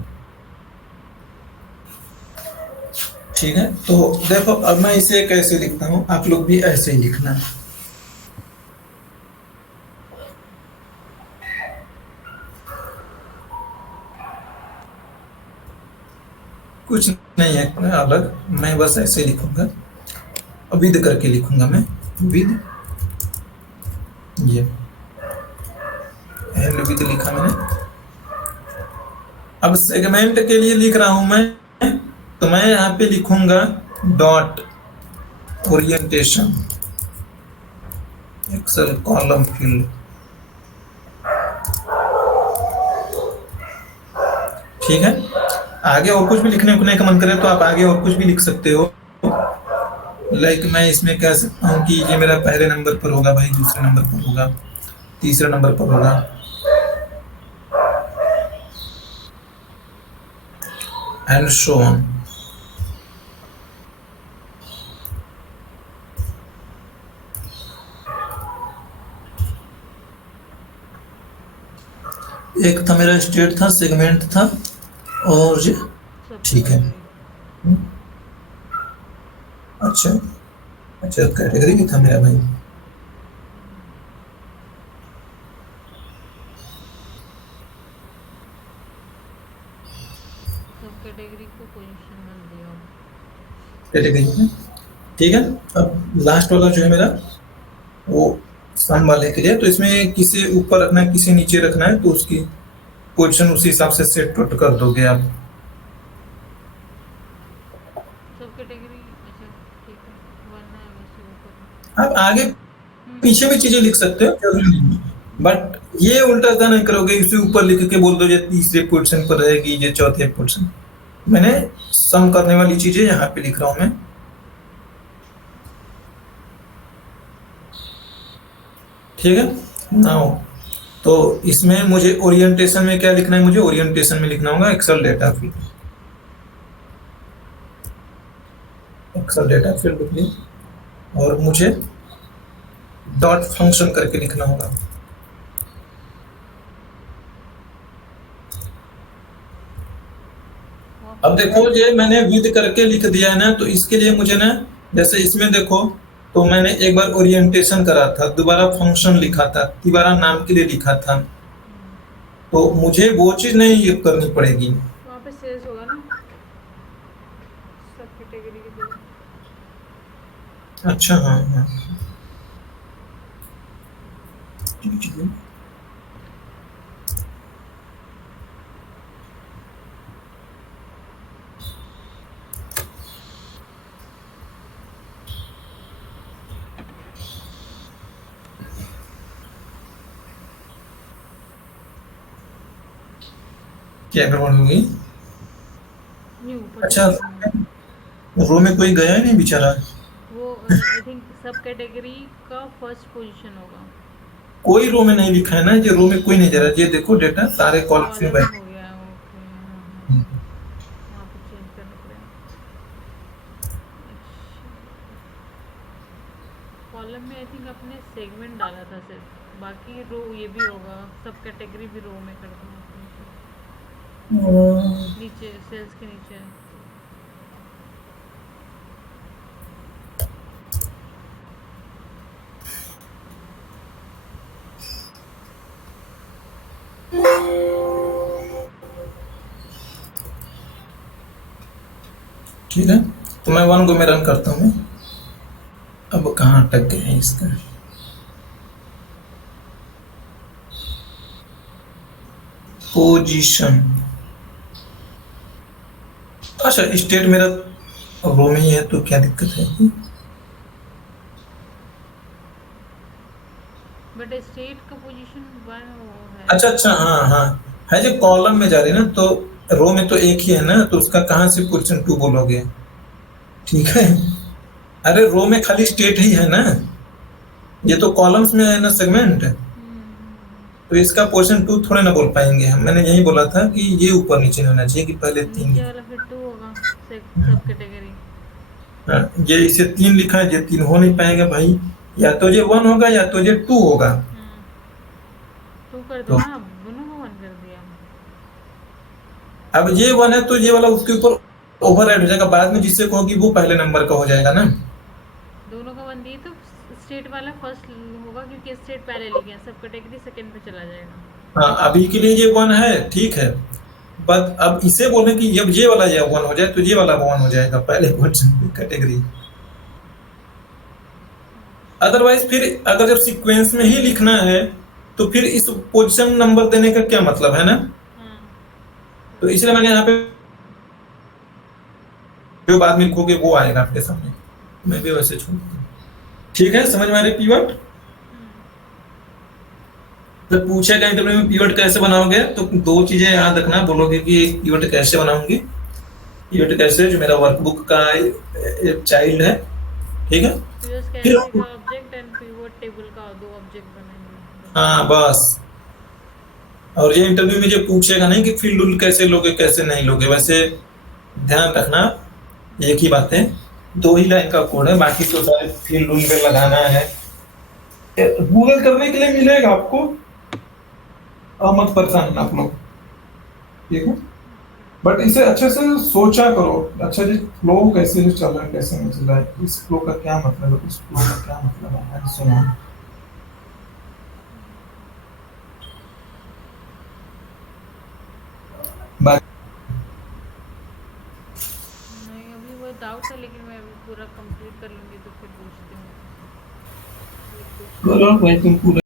ठीक है, तो देखो अब मैं इसे कैसे लिखता हूँ, आप लोग भी ऐसे ही लिखना। कुछ नहीं है अलग, मैं बस ऐसे लिखूंगा, विद करके लिखूंगा मैं, विद, ये एंड विद लिखा मैंने। अब सेगमेंट के लिए लिख रहा हूं मैं, तो मैं यहाँ पे लिखूंगा dot orientation Excel column field. ठीक है, आगे और कुछ भी लिखने उखने का मन करे तो आप आगे और कुछ भी लिख सकते हो। लाइक मैं इसमें कह सकता हूँ कि ये मेरा पहले नंबर पर होगा भाई, दूसरे नंबर पर होगा, तीसरे नंबर पर होगा, एंड सो ऑन। एक था मेरा स्टेट था, सेगमेंट था, और ये सब ठीक है। कैटेगरी। अच्छा अच्छा, कैटेगरी भी था मेरा भाई। सब कैटेगरी को पोजीशन वन दिया। कैटेगरी में ठीक है। अब लास्ट वाला जो है मेरा वो सम वाले के लिए, तो इसमें किसे ऊपर रखना है किसे नीचे रखना है, तो उसकी पोजीशन उसी हिसाब से सेट कर दोगे आप। सब कैटेगरी अच्छा ठीक है, वन है वैसे ऊपर। आप आगे पीछे भी चीजें लिख सकते हो, जरूरी नहीं, बट ये उल्टा सा नहीं करोगे, इसे ऊपर लिख के बोल दो ये तीसरे पोजीशन पर रहेगी, ये चौथे पोजीशन। मैंने सम करने वाली चीजें यहाँ पे लिख रहा हूं मैं। ठीक है, नाउ तो इसमें मुझे ओरिएंटेशन में क्या लिखना है, मुझे ओरिएंटेशन में लिखना होगा Excel data field. Excel data field लिख लिया, और मुझे डॉट फंक्शन करके लिखना होगा। अब देखो ये मैंने विद करके लिख दिया है ना, तो इसके लिए मुझे ना, जैसे इसमें देखो, तो मैंने एक बार ओरिएंटेशन करा था, दोबारा फंक्शन लिखा था, दोबारा नाम के लिए लिखा था, तो मुझे वो चीज नहीं करनी पड़ेगी। वहाँ पे सेल्स होगा ना सब कैटेगरी के दो। अच्छा हाँ हाँ, ठीक है। क्या गड़बड़ होगी? नहीं ऊपर अच्छा, तो रो में कोई गया ही नहीं बेचारा। वो आई थिंक सब कैटेगरी का फर्स्ट पोजीशन होगा। कोई रो में नहीं लिखा है ना, ये रो में कोई नहीं जा रहा है, ये देखो डेटा सारे कॉलम्स में कॉलम बैठे। हो गया ओके। हाँ हम्म। वहाँ पे चेंज करना पड़ेगा। कॉलम में आई थिंक आपने सेगमेंट डाला था सिर्फ, बाकी रो ये भी होगा, सब कैटेगरी भी रो में कर दूँगा नीचे सेल्स के नीचे। ठीक है, तो मैं वन को मैं रन करता हूँ। अब कहाँ अटक गए हैं इसका, पोजीशन। अच्छा स्टेट मेरा रो में ही है, तो क्या दिक्कत है? बट स्टेट का पोजीशन वन वो है। अच्छा अच्छा, हाँ हाँ, है जो कॉलम में जा रही है ना, तो रो में तो एक ही है ना, तो उसका कहाँ से पोजीशन टू बोलोगे? ठीक है, अरे रो में खाली स्टेट ही है ना, ये तो कॉलम्स में है ना सेगमेंट, तो इसका पोजीशन टू थोड़े ना बोल पाएंगे हम। मैंने यही बोला था कि ये ऊपर नीचे होना चाहिए, कि पहले तीन नीचे वाला फिर टू होगा सब कैटेगरी। हाँ, ये इसे तीन लिखा है, ये तीन हो नहीं पाएगा भाई, या तो ये वन होगा या तो ये टू होगा। टू कर तो दो ना, दोनों को वन कर दिया। अब ये वन है तो ये वाला उसके ऊपर ओवरराइड हो जाएगा, बाद में जिससे कहोगी वो पहले नंबर का हो जाएगा ना। दोनों का 1 दिए तो स्टेट वाला फर्स्ट होगा क्योंकि स्टेट पहले लिखे हैं, सब कैटेगरी सेकंड पे चला जाएगा। हाँ, अभी के लिए ये 1 है, ठीक है। बट अब इसे बोले कि जब ये वाला 1 हो जाए तो ये वाला 1 हो जाएगा पहले क्वेश्चन कैटेगरी। अदरवाइज फिर अगर जब सीक्वेंस में ही लिखना है तो फिर इस पोजीशन नंबर देने का क्या मतलब है ना। हाँ तो इसलिए मैंने यहाँ पे जो बाद में लिखोगे वो आएगा आपके सामने, मैं भी वैसे छोड़ दूंगा। ठीक है, समझ में आ रही पीवट। जब पूछेगा इंटरव्यू में पीवट कैसे बनाओगे तो 2 चीजें याद रखना, बोलोगे कि पीवट कैसे बनाऊंगी, पीवट कैसे, जो मेरा वर्कबुक का चाइल्ड है, ठीक है। पिवट फिर कैटेगरी का ऑब्जेक्ट एंड पिवट टेबल का 2 ऑब्जेक्ट बनाएंगे। हाँ बस। और ये इंटरव्यू में जो पूछेगा नहीं कि फील्ड कैसे लोगे कैसे नहीं लोगे, वैसे ध्यान रखना एक ही बात है, 2 ही लाइन का कोड है, बाकी तो सारे फील्ड पे लगाना है। गूगल करने के लिए मिलेगा आपको, अब मत परेशान आप लोग, ठीक है। बट इसे अच्छे से सोचा करो, अच्छा जी फ्लो कैसे चल रहा है कैसे नहीं चल रहा है, इस फ्लो का क्या मतलब है, उस फ्लो का क्या मतलब है, सुनो। नहीं अभी वो डाउट था, लेकिन मैं अभी पूरा कंप्लीट कर लूँगी तो फिर पूछती हूँ। चलो भाई तुम पूरा